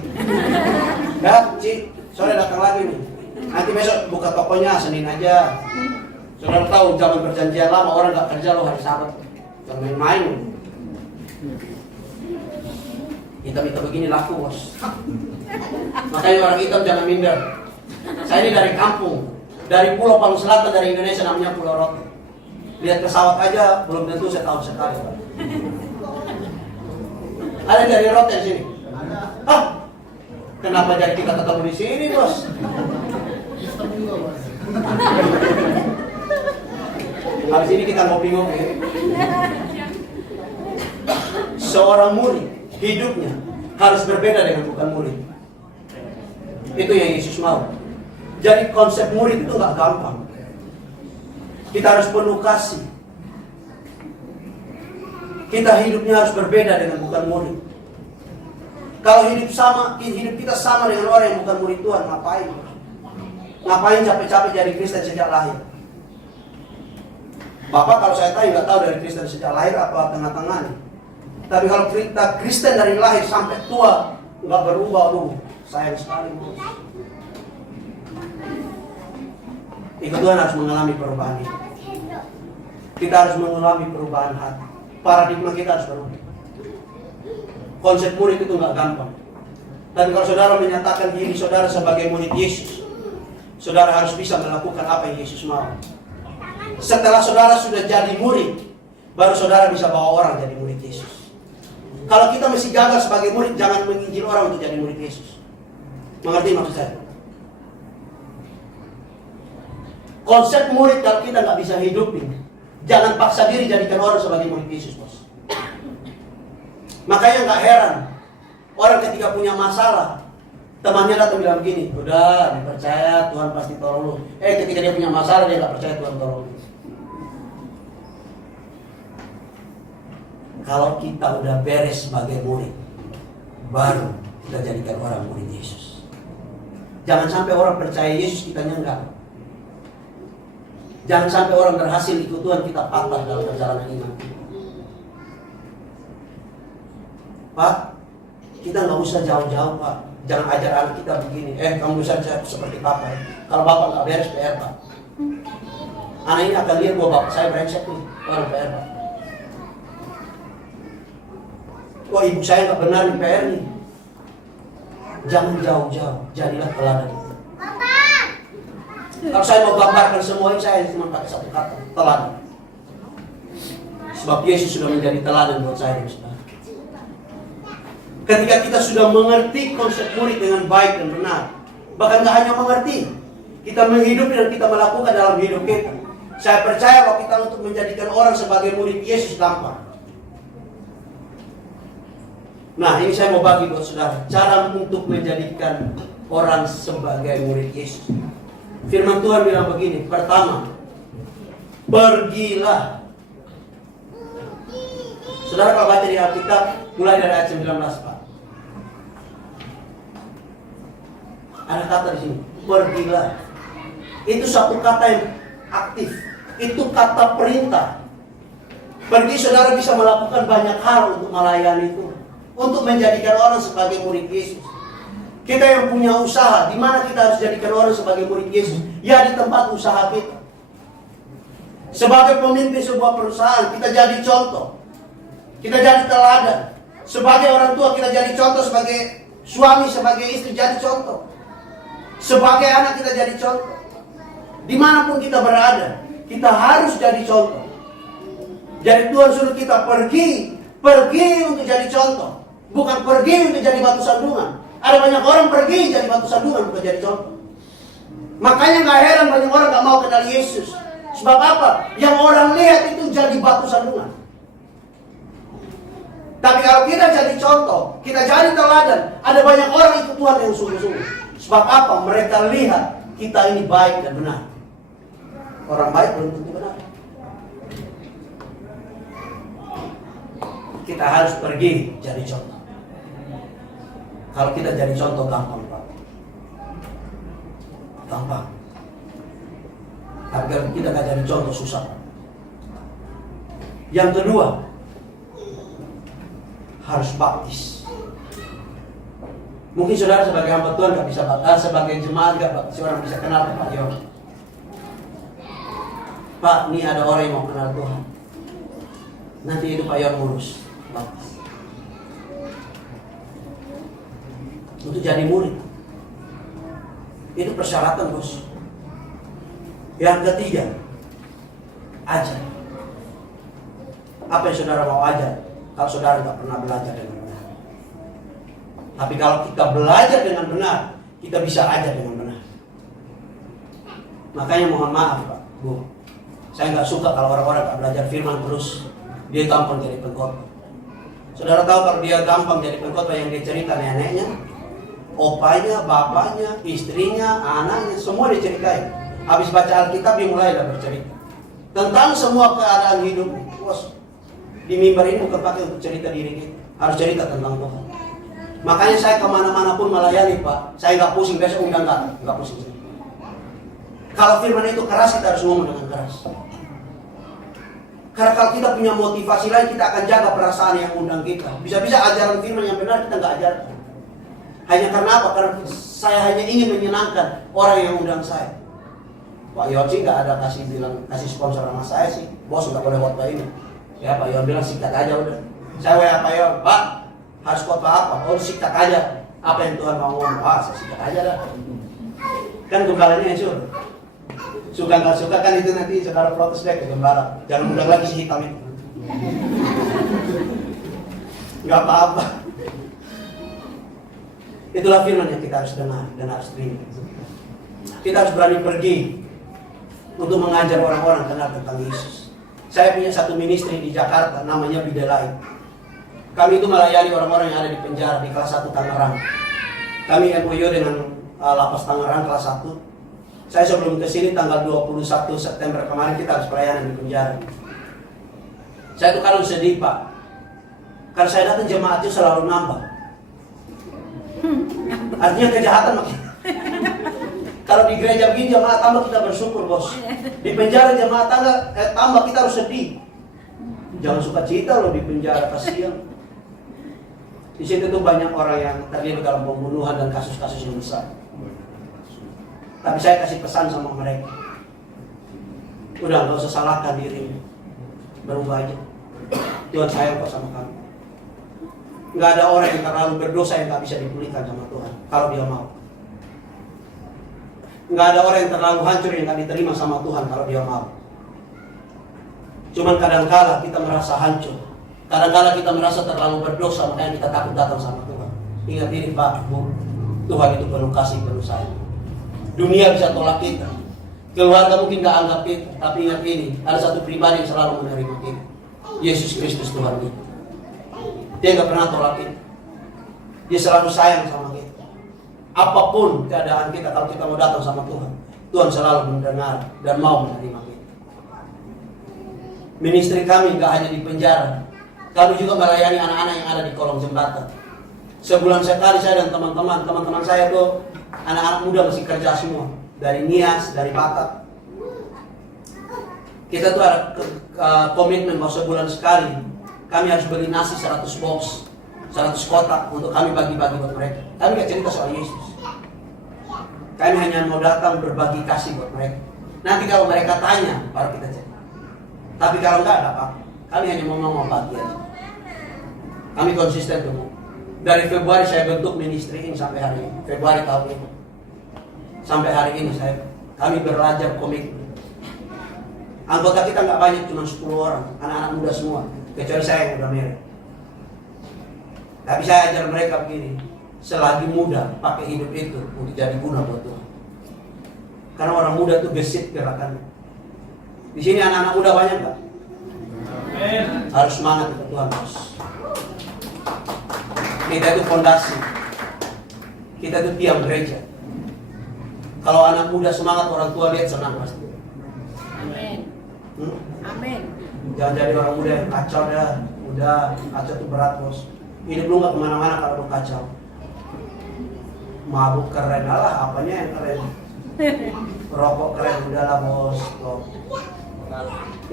Ya, sore datang lagi nih. Nanti besok buka tokonya Senin aja. Saudara tahu zaman perjanjian lama orang nggak kerja loh hari Sabat. Jangan main-main. Hitam-hitam begini laku bos. Makanya orang hitam jangan minder. Saya ini dari kampung, dari Pulau Palu Selatan, dari Indonesia, namanya Pulau Rote. Lihat pesawat aja belum tentu saya tahu sekali. Ada dari Rote di sini. Kenapa jadi kita ketemu di sini bos? Habis ini kita ngopi-ngopi. Seorang murid hidupnya harus berbeda dengan bukan murid. Itu yang Yesus mau. Jadi konsep murid itu nggak gampang. Kita harus penuh kasih. Kita hidupnya harus berbeda dengan bukan murid. Kalau hidup kita sama dengan orang yang bukan murid Tuhan, ngapain? Ngapain capek-capek jadi Kristen sejak lahir? Bapak kalau saya tanya nggak tahu dari Kristen sejak lahir apa tengah-tengah nih. Tapi kalau kita Kristen dari lahir sampai tua nggak berubah, sayang sekali. Ikut Tuhan harus mengalami perubahan itu. Kita harus mengalami perubahan hati. Paradigma kita harus berubah. Konsep murid itu nggak gampang. Dan kalau saudara menyatakan diri saudara sebagai murid Yesus, saudara harus bisa melakukan apa yang Yesus mau. Setelah saudara sudah jadi murid, baru saudara bisa bawa orang jadi murid Yesus. Kalau kita masih gagal sebagai murid, jangan menginjil orang untuk jadi murid Yesus. Mengerti maksud saya? Konsep murid kalau kita nggak bisa hidupin, jangan paksa diri jadikan orang sebagai murid Yesus, bos. Makanya nggak heran, orang ketika punya masalah, temannya datang bilang begini, udah dipercaya Tuhan pasti tolong lu. Ketika dia punya masalah, dia nggak percaya Tuhan tolong lu. Kalau kita udah beres sebagai murid, baru kita jadikan orang murid Yesus. Jangan sampai orang percaya Yesus, kita enggak. Jangan sampai orang berhasil ikut Tuhan, kita patah dalam perjalanan iman. Pak, kita nggak usah jauh-jauh Pak. Jangan ajar anak kita begini. Kamu bisa seperti Bapak. Kalau Bapak nggak beres PR Pak. Anak ini akan lihat bahwa Bapak saya brengsek nih, orang PR Pak. Wah, ibu saya nggak benar di PR nih. Jangan jauh-jauh, jadilah teladan. Kalau saya mau gambarkan semuanya, saya cuma pakai satu kata, teladan. Sebab Yesus sudah menjadi teladan buat saya dan saudara. Ketika kita sudah mengerti konsep murid dengan baik dan benar, bahkan nggak hanya mengerti, kita menghidupi dan kita melakukan dalam hidup kita. Saya percaya bahwa kita untuk menjadikan orang sebagai murid Yesus gampang. Nah, ini saya mau bagi buat saudara cara untuk menjadikan orang sebagai murid Yesus. Firman Tuhan bilang begini, pertama, pergilah. Saudara kalau baca di Alkitab, mulai dari ayat 19 Pak. Ada kata di sini, pergilah. Itu satu kata yang aktif. Itu kata perintah. Pergi saudara bisa melakukan banyak hal untuk melayani Tuhan, untuk menjadikan orang sebagai murid Yesus. Kita yang punya usaha, di mana kita harus jadikan orang sebagai murid Yesus? Ya di tempat usaha kita. Sebagai pemimpin sebuah perusahaan, kita jadi contoh. Kita jadi teladan. Sebagai orang tua, kita jadi contoh. Sebagai suami, sebagai istri, jadi contoh. Sebagai anak, kita jadi contoh. Dimanapun kita berada, kita harus jadi contoh. Jadi Tuhan suruh kita pergi untuk jadi contoh. Bukan pergi untuk jadi batu sandungan. Ada banyak orang pergi jadi batu sandungan, bukan jadi contoh. Makanya gak heran banyak orang gak mau kenal Yesus. Sebab apa? Yang orang lihat itu jadi batu sandungan. Tapi kalau kita jadi contoh, kita jadi teladan, ada banyak orang ikut Tuhan yang sungguh-sungguh. Sebab apa? Mereka lihat kita ini baik dan benar. Orang baik belum tentu benar. Kita harus pergi jadi contoh. Kalau kita jadi contoh gampang Pak. gampang. Tapi kalau kita nggak jadi contoh, susah. Yang kedua, harus baptis. Mungkin saudara sebagai hamba Tuhan nggak bisa baptis, sebagai jemaat nggak baptis, orang bisa kenal Pak Yon. Pak, ini ada orang yang mau kenal Tuhan. Nanti itu Pak Yon ngurus baptis. Untuk jadi murid, itu persyaratan, bos. Yang ketiga, ajar. Apa yang saudara mau ajar kalau saudara nggak pernah belajar dengan benar? Tapi kalau kita belajar dengan benar, kita bisa ajar dengan benar. Makanya mohon maaf Pak, Bu, saya nggak suka kalau orang-orang nggak belajar firman terus dia gampang jadi pengkhotbah. Saudara tahu kalau dia gampang jadi pengkhotbah, yang dia cerita neneknya, opanya, bapaknya, istrinya, anaknya, semua diceritain. Habis baca Alkitab dia mulai bercerita tentang semua keadaan hidup. Bos, di mimbar ini bukan pakai untuk cerita diri kita, harus cerita tentang Tuhan. Makanya saya kemana-mana pun melayani Pak, saya nggak pusing, besok undang nggak pusing. Kalau firman itu keras, kita harus ngomong dengan keras. Karena kalau kita punya motivasi lain, kita akan jaga perasaan yang undang kita. Bisa-bisa ajaran firman yang benar kita nggak ajarkan. Hanya karena apa? Karena saya hanya ingin menyenangkan orang yang undang saya. Pak Yoci nggak ada kasih sponsor sama saya sih, bos nggak boleh khotbah ini. Ya Pak Yon bilang sikat aja udah. Saya WA Pak Yon, Pak harus khotbah apa? Oh sikat aja. Apa yang Tuhan mau ngomong? Wah saya sikat aja dah. Kan gembalanya yang suruh. Suka nggak suka kan itu nanti saudara protes deh ke gembala. Jangan undang lagi si hitam itu. Nggak apa-apa. Itulah firman yang kita harus dengar dan harus terima. Kita harus berani pergi untuk mengajar orang-orang kenal tentang Yesus. Saya punya satu ministry di Jakarta, namanya Bidelai. Kami itu melayani orang-orang yang ada di penjara di kelas 1 Tangerang. Kami MOU dengan Lapas Tangerang kelas 1. Saya sebelum ke sini tanggal 21 September kemarin kita harus pelayanan di penjara. Saya tuh kalau sedih Pak, karena saya datang jemaat itu selalu nambah. Artinya kejahatan makin. Kalau di gereja begini jemaat tambah, kita bersyukur bos. Di penjara jemaat tambah, kita harus sedih. Jangan suka cita loh di penjara, kasihan. Di situ tuh banyak orang yang terlibat dalam pembunuhan dan kasus-kasus yang besar. Tapi saya kasih pesan sama mereka, udah gak usah salahkan dirimu, berubah aja. Tuhan sayang kok sama kamu. Gak ada orang yang terlalu berdosa yang gak bisa dipulihkan sama Tuhan kalau dia mau. Gak ada orang yang terlalu hancur yang gak diterima sama Tuhan kalau dia mau. Cuman kadang-kala kita merasa hancur, kadang-kala kita merasa terlalu berdosa, makanya kita takut datang sama Tuhan. Ingat ini Pak, Bu, Tuhan itu penuh kasih, penuh sayang. Dunia bisa tolak kita, keluarga mungkin gak anggap kita, tapi ingat ini, ada satu pribadi yang selalu menerima kita, Yesus Kristus Tuhan kita. Dia gak pernah tolak kita, dia selalu sayang sama kita. Apapun keadaan kita, kalau kita mau datang sama Tuhan, Tuhan selalu mendengar dan mau menerima kita. Ministry kami gak hanya di penjara, kami juga melayani anak-anak yang ada di kolong jembatan. Sebulan sekali saya dan teman-teman saya tuh anak-anak muda masih kerja semua, dari Nias, dari Batak. Kita tuh ada komitmen bahwa sebulan sekali kami harus beli nasi 100 box, 100 kotak untuk kami bagi-bagi buat mereka. Kami gak cerita soal Yesus, kami hanya mau datang berbagi kasih buat mereka. Nanti kalau mereka tanya baru kita cerita. Tapi kalau enggak ada apa-apa, kami hanya mau bagi aja. Kami konsisten tuh. Dari Februari saya bentuk ministry ini sampai hari ini, Februari tahun ini. Sampai hari ini kami belajar komitmen. Anggota kita nggak banyak, cuma 10 orang, anak-anak muda semua, kecuali saya yang udah married. Tapi saya ajar mereka begini, selagi muda pakai hidup itu untuk jadi guna buat Tuhan. Karena orang muda itu gesit gerakannya. Di sini anak-anak muda banyak nggak? Harus semangat untuk Tuhan terus. Kita itu fondasi, kita itu tiang gereja. Kalau anak muda semangat, orang tua lihat senang pasti. Amin. Amin. Jangan jadi orang muda yang kacau dah. Udah kacau itu berat bos. Hidup lu gak kemana-mana kalau lu kacau. Mabuk keren, alah apanya yang keren. Rokok keren udahlah bos. Tuh.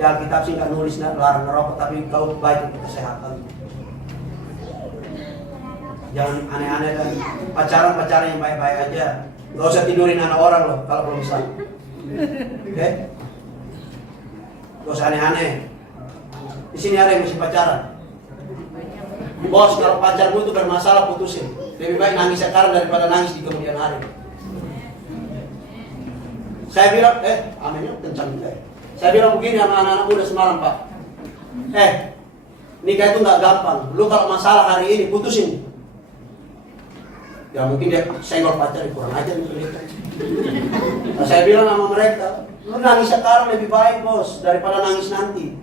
Ya Alkitab sih nggak nulis larang ngerokok, tapi kau baik untuk kesehatan. Jangan aneh-aneh kan. Pacaran yang baik-baik aja. Gak usah tidurin anak orang loh kalau belum bisa. Oke? Gak usah aneh-aneh. Di sini ada yang mesti pacaran. Bos, kalau pacarmu itu bermasalah putusin. Lebih baik nangis sekarang daripada nangis di kemudian hari. Saya bilang, aminnya kencang juga. Saya bilang begini sama anak-anak muda semalam, Pak. Nikah itu nggak gampang. Lu kalau masalah hari ini putusin. Ya mungkin dia senggol pacar, kurang aja nih mereka. Nah, saya bilang sama mereka, lu nangis sekarang lebih baik bos daripada nangis nanti.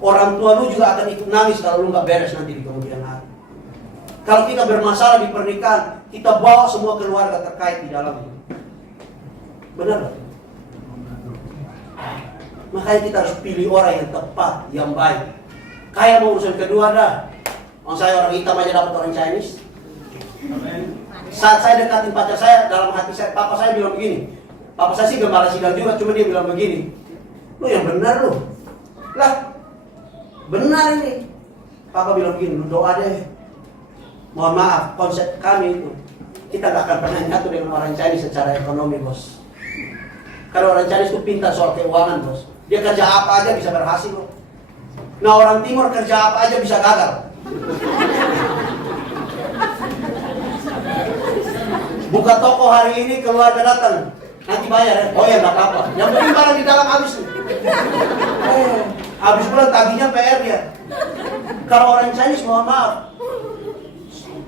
Orang tua lu juga akan ikut nangis kalau lu nggak beres nanti di kemudian hari. Kalau kita bermasalah di pernikahan, kita bawa semua keluarga terkait di dalamnya. Benar loh. Makanya kita harus pilih orang yang tepat, yang baik. Kayak mau urusan kedua dah. Saya orang hitam aja dapat orang Chinese. Saat saya dekatin pacar saya, dalam hati saya, papa saya bilang begini. Papa saya sih gembala sidang juga, cuma dia bilang begini. Lu yang benar lu. Lah, benar ini. Papa bilang begini, lu doa deh. Mohon maaf, konsep kami itu, kita gak akan pernah nyatu dengan orang Chinese secara ekonomi, bos. Karena orang Chinese itu pintar soal keuangan, bos. Dia kerja apa aja bisa berhasil, loh. Nah, orang Timur kerja apa aja bisa gagal. Buka toko hari ini, keluarga datang, nanti bayar ya? Oh ya nggak apa-apa. Yang penting barang di dalam habis nih. Habis bulan tagihnya PR dia. Kalau orang Chinese mohon maaf,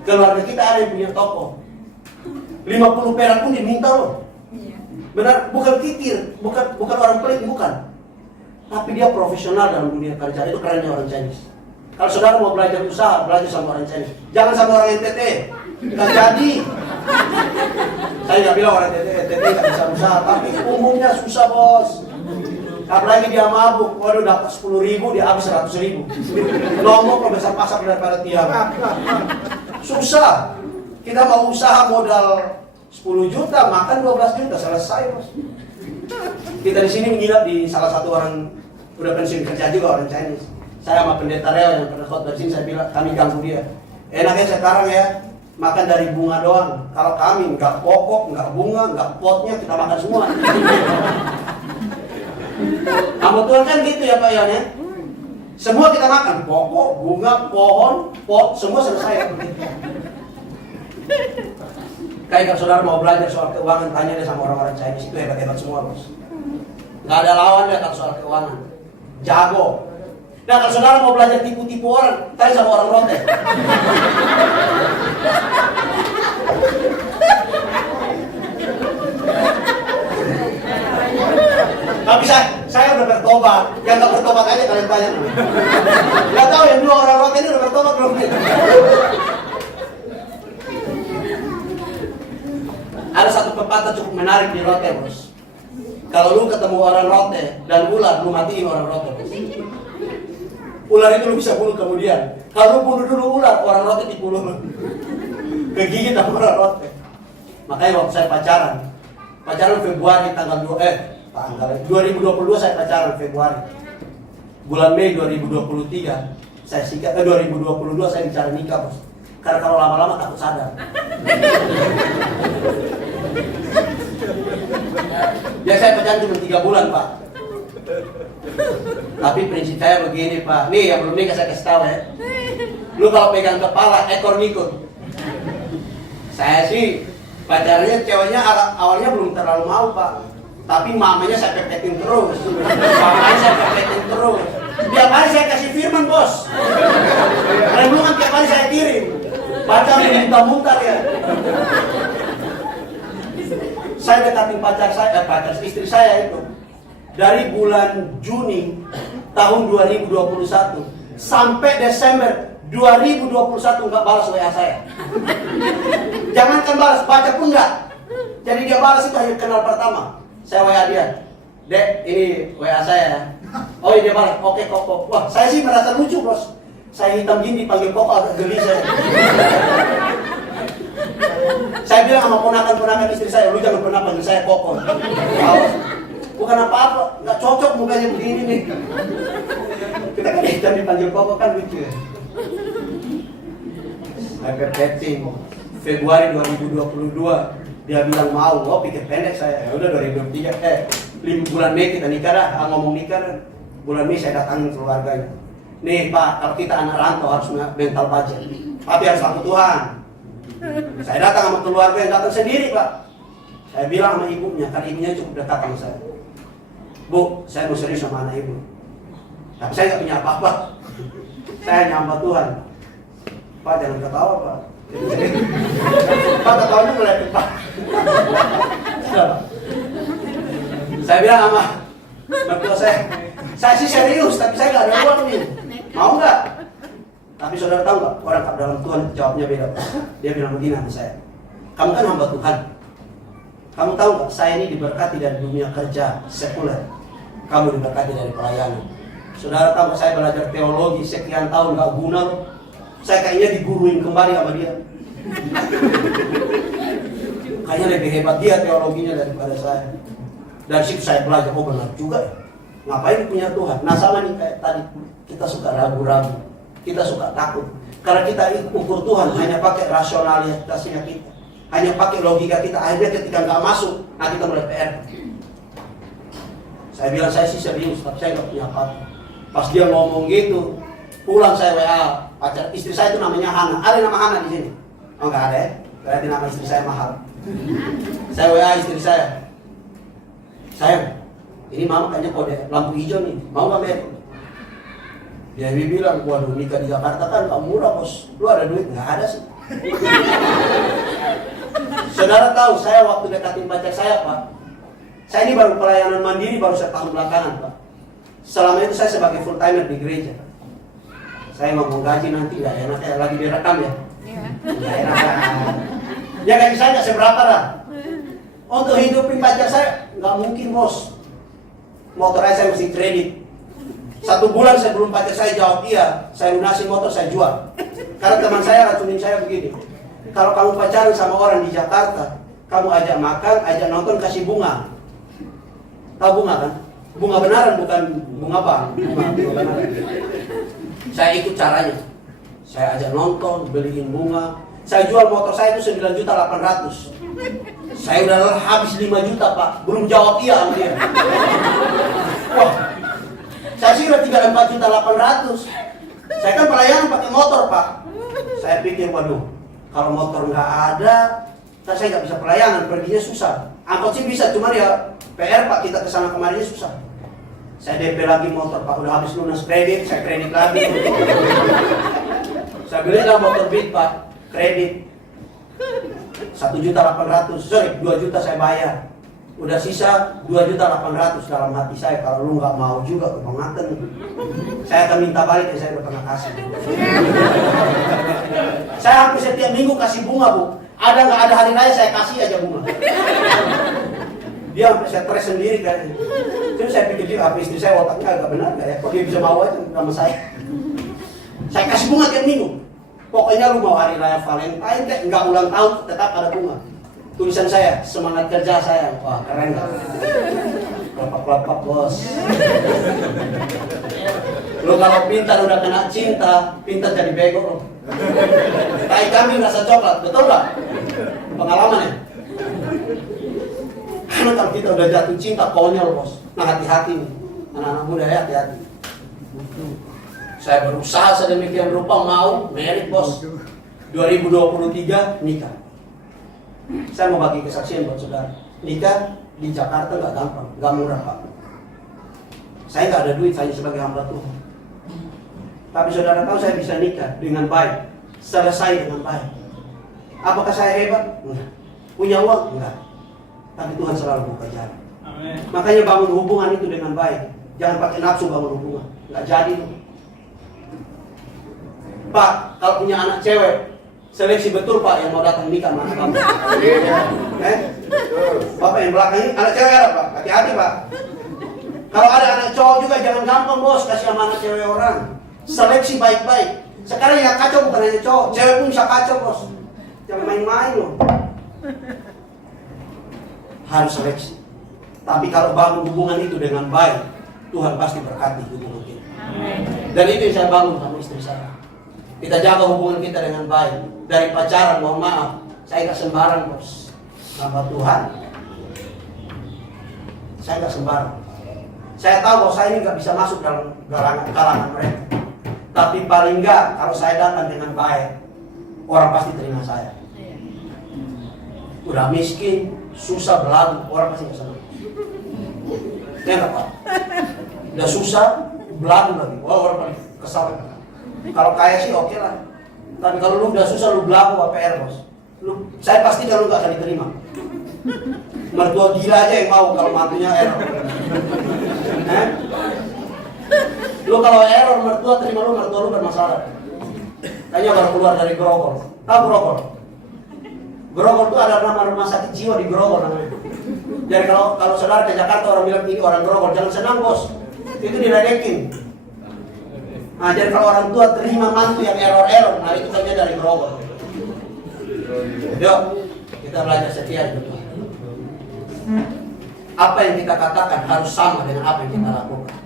keluarga kita ada yang punya toko, 50 perak pun diminta loh. Benar, bukan titir, bukan orang pelit, bukan. Tapi dia profesional dalam dunia kerja, itu kerennya orang Chinese. Kalau saudara mau belajar usaha, belajar sama orang Chinese. Jangan sama orang NTT, nggak jadi. Saya nggak bilang orang NTT nggak bisa usaha, tapi umumnya susah bos. Apalagi dia mabuk, waduh dapat 10.000, dia habis 100.000. Nombok lebih besar pasak daripada tiang. Susah. Kita mau usaha modal 10 juta, makan 12 juta, selesai bos. Kita di sini menginap di salah satu orang udah pensiun kerja juga orang Chinese. Saya sama pendeta Reo yang pernah khotbah di sini, saya bilang kami ganggu dia. Enaknya sekarang ya makan dari bunga doang. Kalau kami nggak pokok, nggak bunga, nggak potnya, kita makan semua. Kamu Tuhan kan gitu ya Pak Ion ya. Semua kita makan, pokok, bunga, pohon, pot, semua selesai. Kayak kalau saudara mau belajar soal keuangan, tanya deh sama orang-orang Chinese, itu hebat-hebat semua bos. Nggak ada lawan deh kalau soal keuangan. Jago. Nah kalau saudara mau belajar tipu-tipu orang, tanya sama orang rote. Tapi saya udah bertobat. Yang nggak bertobat aja kalian tanya. Nggak tahu yang dua orang rote ini udah bertobat belum? Ada satu pepatah cukup menarik di rote bos. Kalau lu ketemu orang rote dan ular, lu matiin orang rote bos. Ular itu lu bisa bunuh kemudian. Kalau lu bunuh dulu ular, orang rote dibunuh lu. Kegigit sama orang rote. Makanya waktu saya pacaran Februari tanggal 2022 saya pacaran Februari. Bulan Mei 2023 saya sikat 2022 saya bicara nikah bos. Karena kalau lama-lama takut sadar. Ya saya pacaran cuma 3 bulan Pak. Tapi prinsip saya begini Pak. Nih yang belum nikah saya kasih tahu ya. Lu kalau pegang kepala ekor ngikut. Saya sih pacarnya ceweknya awalnya belum terlalu mau Pak. Tapi mamanya saya pepetin terus. Mamanya saya pepetin terus. Tiap hari saya kasih firman bos. Renungan tiap hari saya kirim. Pacar muntah-muntah ya. Saya dekatin pacar istri saya itu dari bulan Juni tahun 2021 sampai Desember 2021 nggak balas WA saya. Jangankan balas, baca pun nggak. Jadi dia balas itu hanya kenal pertama. Saya WA dia, Dek, ini WA saya. Oh iya dia balas, oke kok. Wah saya sih merasa lucu bos. Saya hitam gini dipanggil kok agak geli saya. Saya bilang sama ponakan-ponakan istri saya, lu jangan pernah panggil saya Koko. Awas. Bukan apa-apa, nggak cocok mukanya begini nih. Kita kan ikan dipanggil Koko kan lucu ya. Hypertension. Februari 2022 dia bilang mau, pikir pendek saya. Ya udah 2023, 5 bulan Mei kita nikah dah. Ngomong nikah, bulan Mei saya datangin keluarganya. Nih Pak, kalau kita anak rantau harus mental budget. Tapi harus takut Tuhan. Saya datang sama keluarga yang datang sendiri Pak. Saya bilang sama ibunya, karena ibunya cukup dekat sama saya. Bu, saya mau serius sama anak ibu. Tapi saya nggak punya apa-apa. Saya hanya hamba Tuhan. Pak jangan ketawa Pak. Pak ketawanya ngeliatin Pak. Saya bilang sama mertua saya sih serius, tapi saya nggak ada uang nih. Mau nggak? Tapi saudara tahu nggak? Orang dalam Tuhan jawabnya beda. Dia bilang begini sama saya. Kamu kan hamba Tuhan. Kamu tahu nggak? Saya ini diberkati dari dunia kerja sekuler. Kamu diberkati dari pelayanan. Saudara tahu nggak? Saya belajar teologi sekian tahun nggak guna loh. Saya kayaknya diguruin kembali sama dia. Kayaknya lebih hebat dia teologinya daripada saya. Dari situ saya belajar, oh benar juga ya. Ngapain punya Tuhan? Nah sama nih kayak tadi, kita suka ragu-ragu, kita suka takut. Karena kita ukur Tuhan hanya pakai rasionalitasnya kita, hanya pakai logika kita. Akhirnya ketika nggak masuk, nah kita mulai PR. Saya bilang saya sih serius, tapi saya nggak punya apa-apa. Pas dia ngomong gitu, pulang saya WA pacar istri saya itu namanya Hana. Ada nama Hana di sini? Oh nggak ada ya? Berarti nama istri saya mahal. Saya WA istri saya. Sayang, ini mama kayaknya kode lampu hijau nih. Mau nggak Mer? Dia bilang, waduh nikah di Jakarta kan nggak murah bos. Lu ada duit? Nggak ada sih. Saudara tahu saya waktu dekatin pacar saya Pak. Saya ini baru pelayanan mandiri baru setahun belakangan Pak. Selama itu saya sebagai full timer di gereja. Saya ngomong gaji nanti ya enaknya lagi direkam ya. Nggak enak kan. Ya gaji saya nggak seberapa lah. Untuk hidupin pacar saya nggak mungkin bos. Motor saya mesti kredit. 1 bulan sebelum pacar saya jawab iya, saya lunasin motor saya jual. Karena teman saya racunin saya begini. Kalau kamu pacaran sama orang di Jakarta, kamu ajak makan, ajak nonton, kasih bunga. Tahu bunga kan? Bunga benaran bukan bunga apa? Bunga benaran. Saya ikut caranya. Saya ajak nonton, beliin bunga. Saya jual motor saya itu 9.800.000. Saya udah habis 5 juta Pak, belum jawab iya sama dia. Wah, saya sih udah 34.800.000. Saya kan pelayanan pakai motor Pak. Saya pikir waduh, kalau motor nggak ada, kan saya nggak bisa pelayanan, perginya susah. Angkot sih bisa, cuma ya PR Pak, kita kesana kemarinya susah. Saya DP lagi motor Pak, udah habis lunas kredit, saya kredit lagi. Saya beli lah motor Beat Pak, kredit 1.800.000, sorry 2 juta saya bayar. Udah sisa 2.800.000 dalam hati saya, kalau lu nggak mau juga kebangetan. Saya akan minta balik ya, saya udah pernah kasih. Saya hampir setiap minggu kasih bunga Bu. Ada nggak ada hari raya saya kasih aja bunga. Dia sampai saya stres sendiri kayaknya. Terus saya pikir juga apa istri saya otaknya agak benar nggak ya? Kok dia bisa mau aja sama saya? Saya kasih bunga tiap minggu. Pokoknya lu mau hari raya Valentine kayak nggak ulang tahun tetap ada bunga. Tulisan saya, semangat kerja saya. Wah keren nggak? Kelopak-kelopak bos. Lu kalau pintar udah kena cinta, pintar jadi bego lo. Tai kambing rasa coklat, betul nggak? Pengalaman ya? Karena kalau kita udah jatuh cinta konyol bos. Nah hati-hati nih, anak-anak muda ya hati-hati. Saya berusaha sedemikian rupa mau merit bos. 2023 nikah. Saya mau bagi kesaksian buat saudara. Nikah di Jakarta nggak gampang, nggak murah Pak. Saya nggak ada duit, saya sebagai hamba Tuhan. Tapi saudara tahu saya bisa nikah dengan baik, selesai dengan baik. Apakah saya hebat? Enggak. Punya uang? Enggak. Tapi Tuhan selalu buka jalan. Amin. Makanya bangun hubungan itu dengan baik. Jangan pakai nafsu bangun hubungan. Nggak jadi tuh. Pak, kalau punya anak cewek, seleksi betul Pak yang mau datang nikah sama anak kamu. Bapak yang belakang ini anak cewek ada Pak, hati-hati Pak. Kalau ada anak cowok juga jangan gampang bos kasih sama anak cewek orang. Seleksi baik-baik. Sekarang yang kacau bukan hanya cowok, cewek pun bisa kacau bos. Jangan main-main loh. Harus seleksi. Tapi kalau bangun hubungan itu dengan baik, Tuhan pasti berkati hubungan kita. Dan itu yang saya bangun sama istri saya. Kita jaga hubungan kita dengan baik. Dari pacaran, mohon maaf, saya gak sembarang bos. Nama Tuhan, saya gak sembarang. Saya tahu bahwa saya ini gak bisa masuk dalam kalangan mereka. Tapi paling gak, kalau saya datang dengan baik, orang pasti terima saya. Udah miskin, susah, belagu, orang pasti gak senang. Ya gak Pak? Udah susah, belagu lagi, wah orang paling kesal. Kalau kaya sih oke lah. Tapi kalau lu udah susah, lu belagu apa PR bos. Saya pastikan lu gak akan diterima. Mertua gila aja yang mau kalau mantunya error. Lu kalau error mertua terima lu, mertua lu bermasalah. Kayaknya baru keluar dari Grogol. Tahu Grogol? Grogol itu ada nama rumah sakit jiwa di Grogol namanya. Jadi kalau saudara ke Jakarta orang bilang ini orang Grogol, jangan senang bos. Itu diledekin. Nah, jadi kalau orang tua terima mantu yang error, nah itu kayaknya dari Grogol. Yuk, kita belajar setia itu. Apa yang kita katakan harus sama dengan apa yang kita lakukan.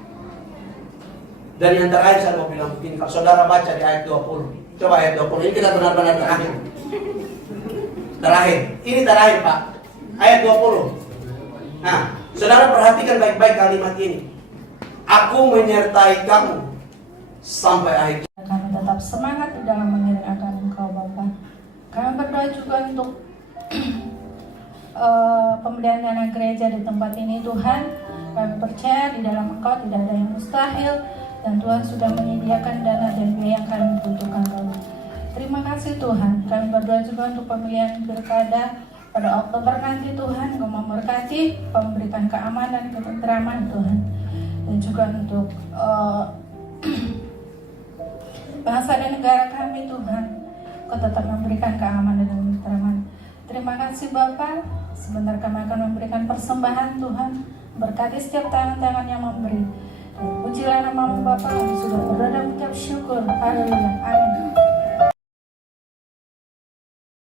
Dan yang terakhir saya mau bilang begini, kalau saudara baca di ayat 20. Coba ayat 20, ini kita benar-benar terakhir. Ini terakhir Pak. Ayat 20. Nah, saudara perhatikan baik-baik kalimat ini. Aku menyertai kamu sampai akhir. Kami tetap semangat di dalam mengiringkan Engkau Bapa. Kami berdoa juga untuk pemberian dana gereja di tempat ini Tuhan. Kami percaya di dalam Engkau tidak ada yang mustahil, dan Tuhan sudah menyediakan dana dan biaya yang kami butuhkan Tuhan. Terima kasih Tuhan. Kami berdoa juga untuk pemilihan pilkada pada Oktober nanti Tuhan. Engkau memberkati, memberikan keamanan, ketentraman Tuhan, dan juga untuk bangsa dan negara kami Tuhan. Kau tetap memberikan keamanan dan ketentraman. Terima kasih Bapa. Sebentar kami akan memberikan persembahan Tuhan. Berkati setiap tangan-tangan yang memberi. Dan pujilah nama Bapa, kami sudah berdoa dan mengucap syukur. Haleluya. Amin.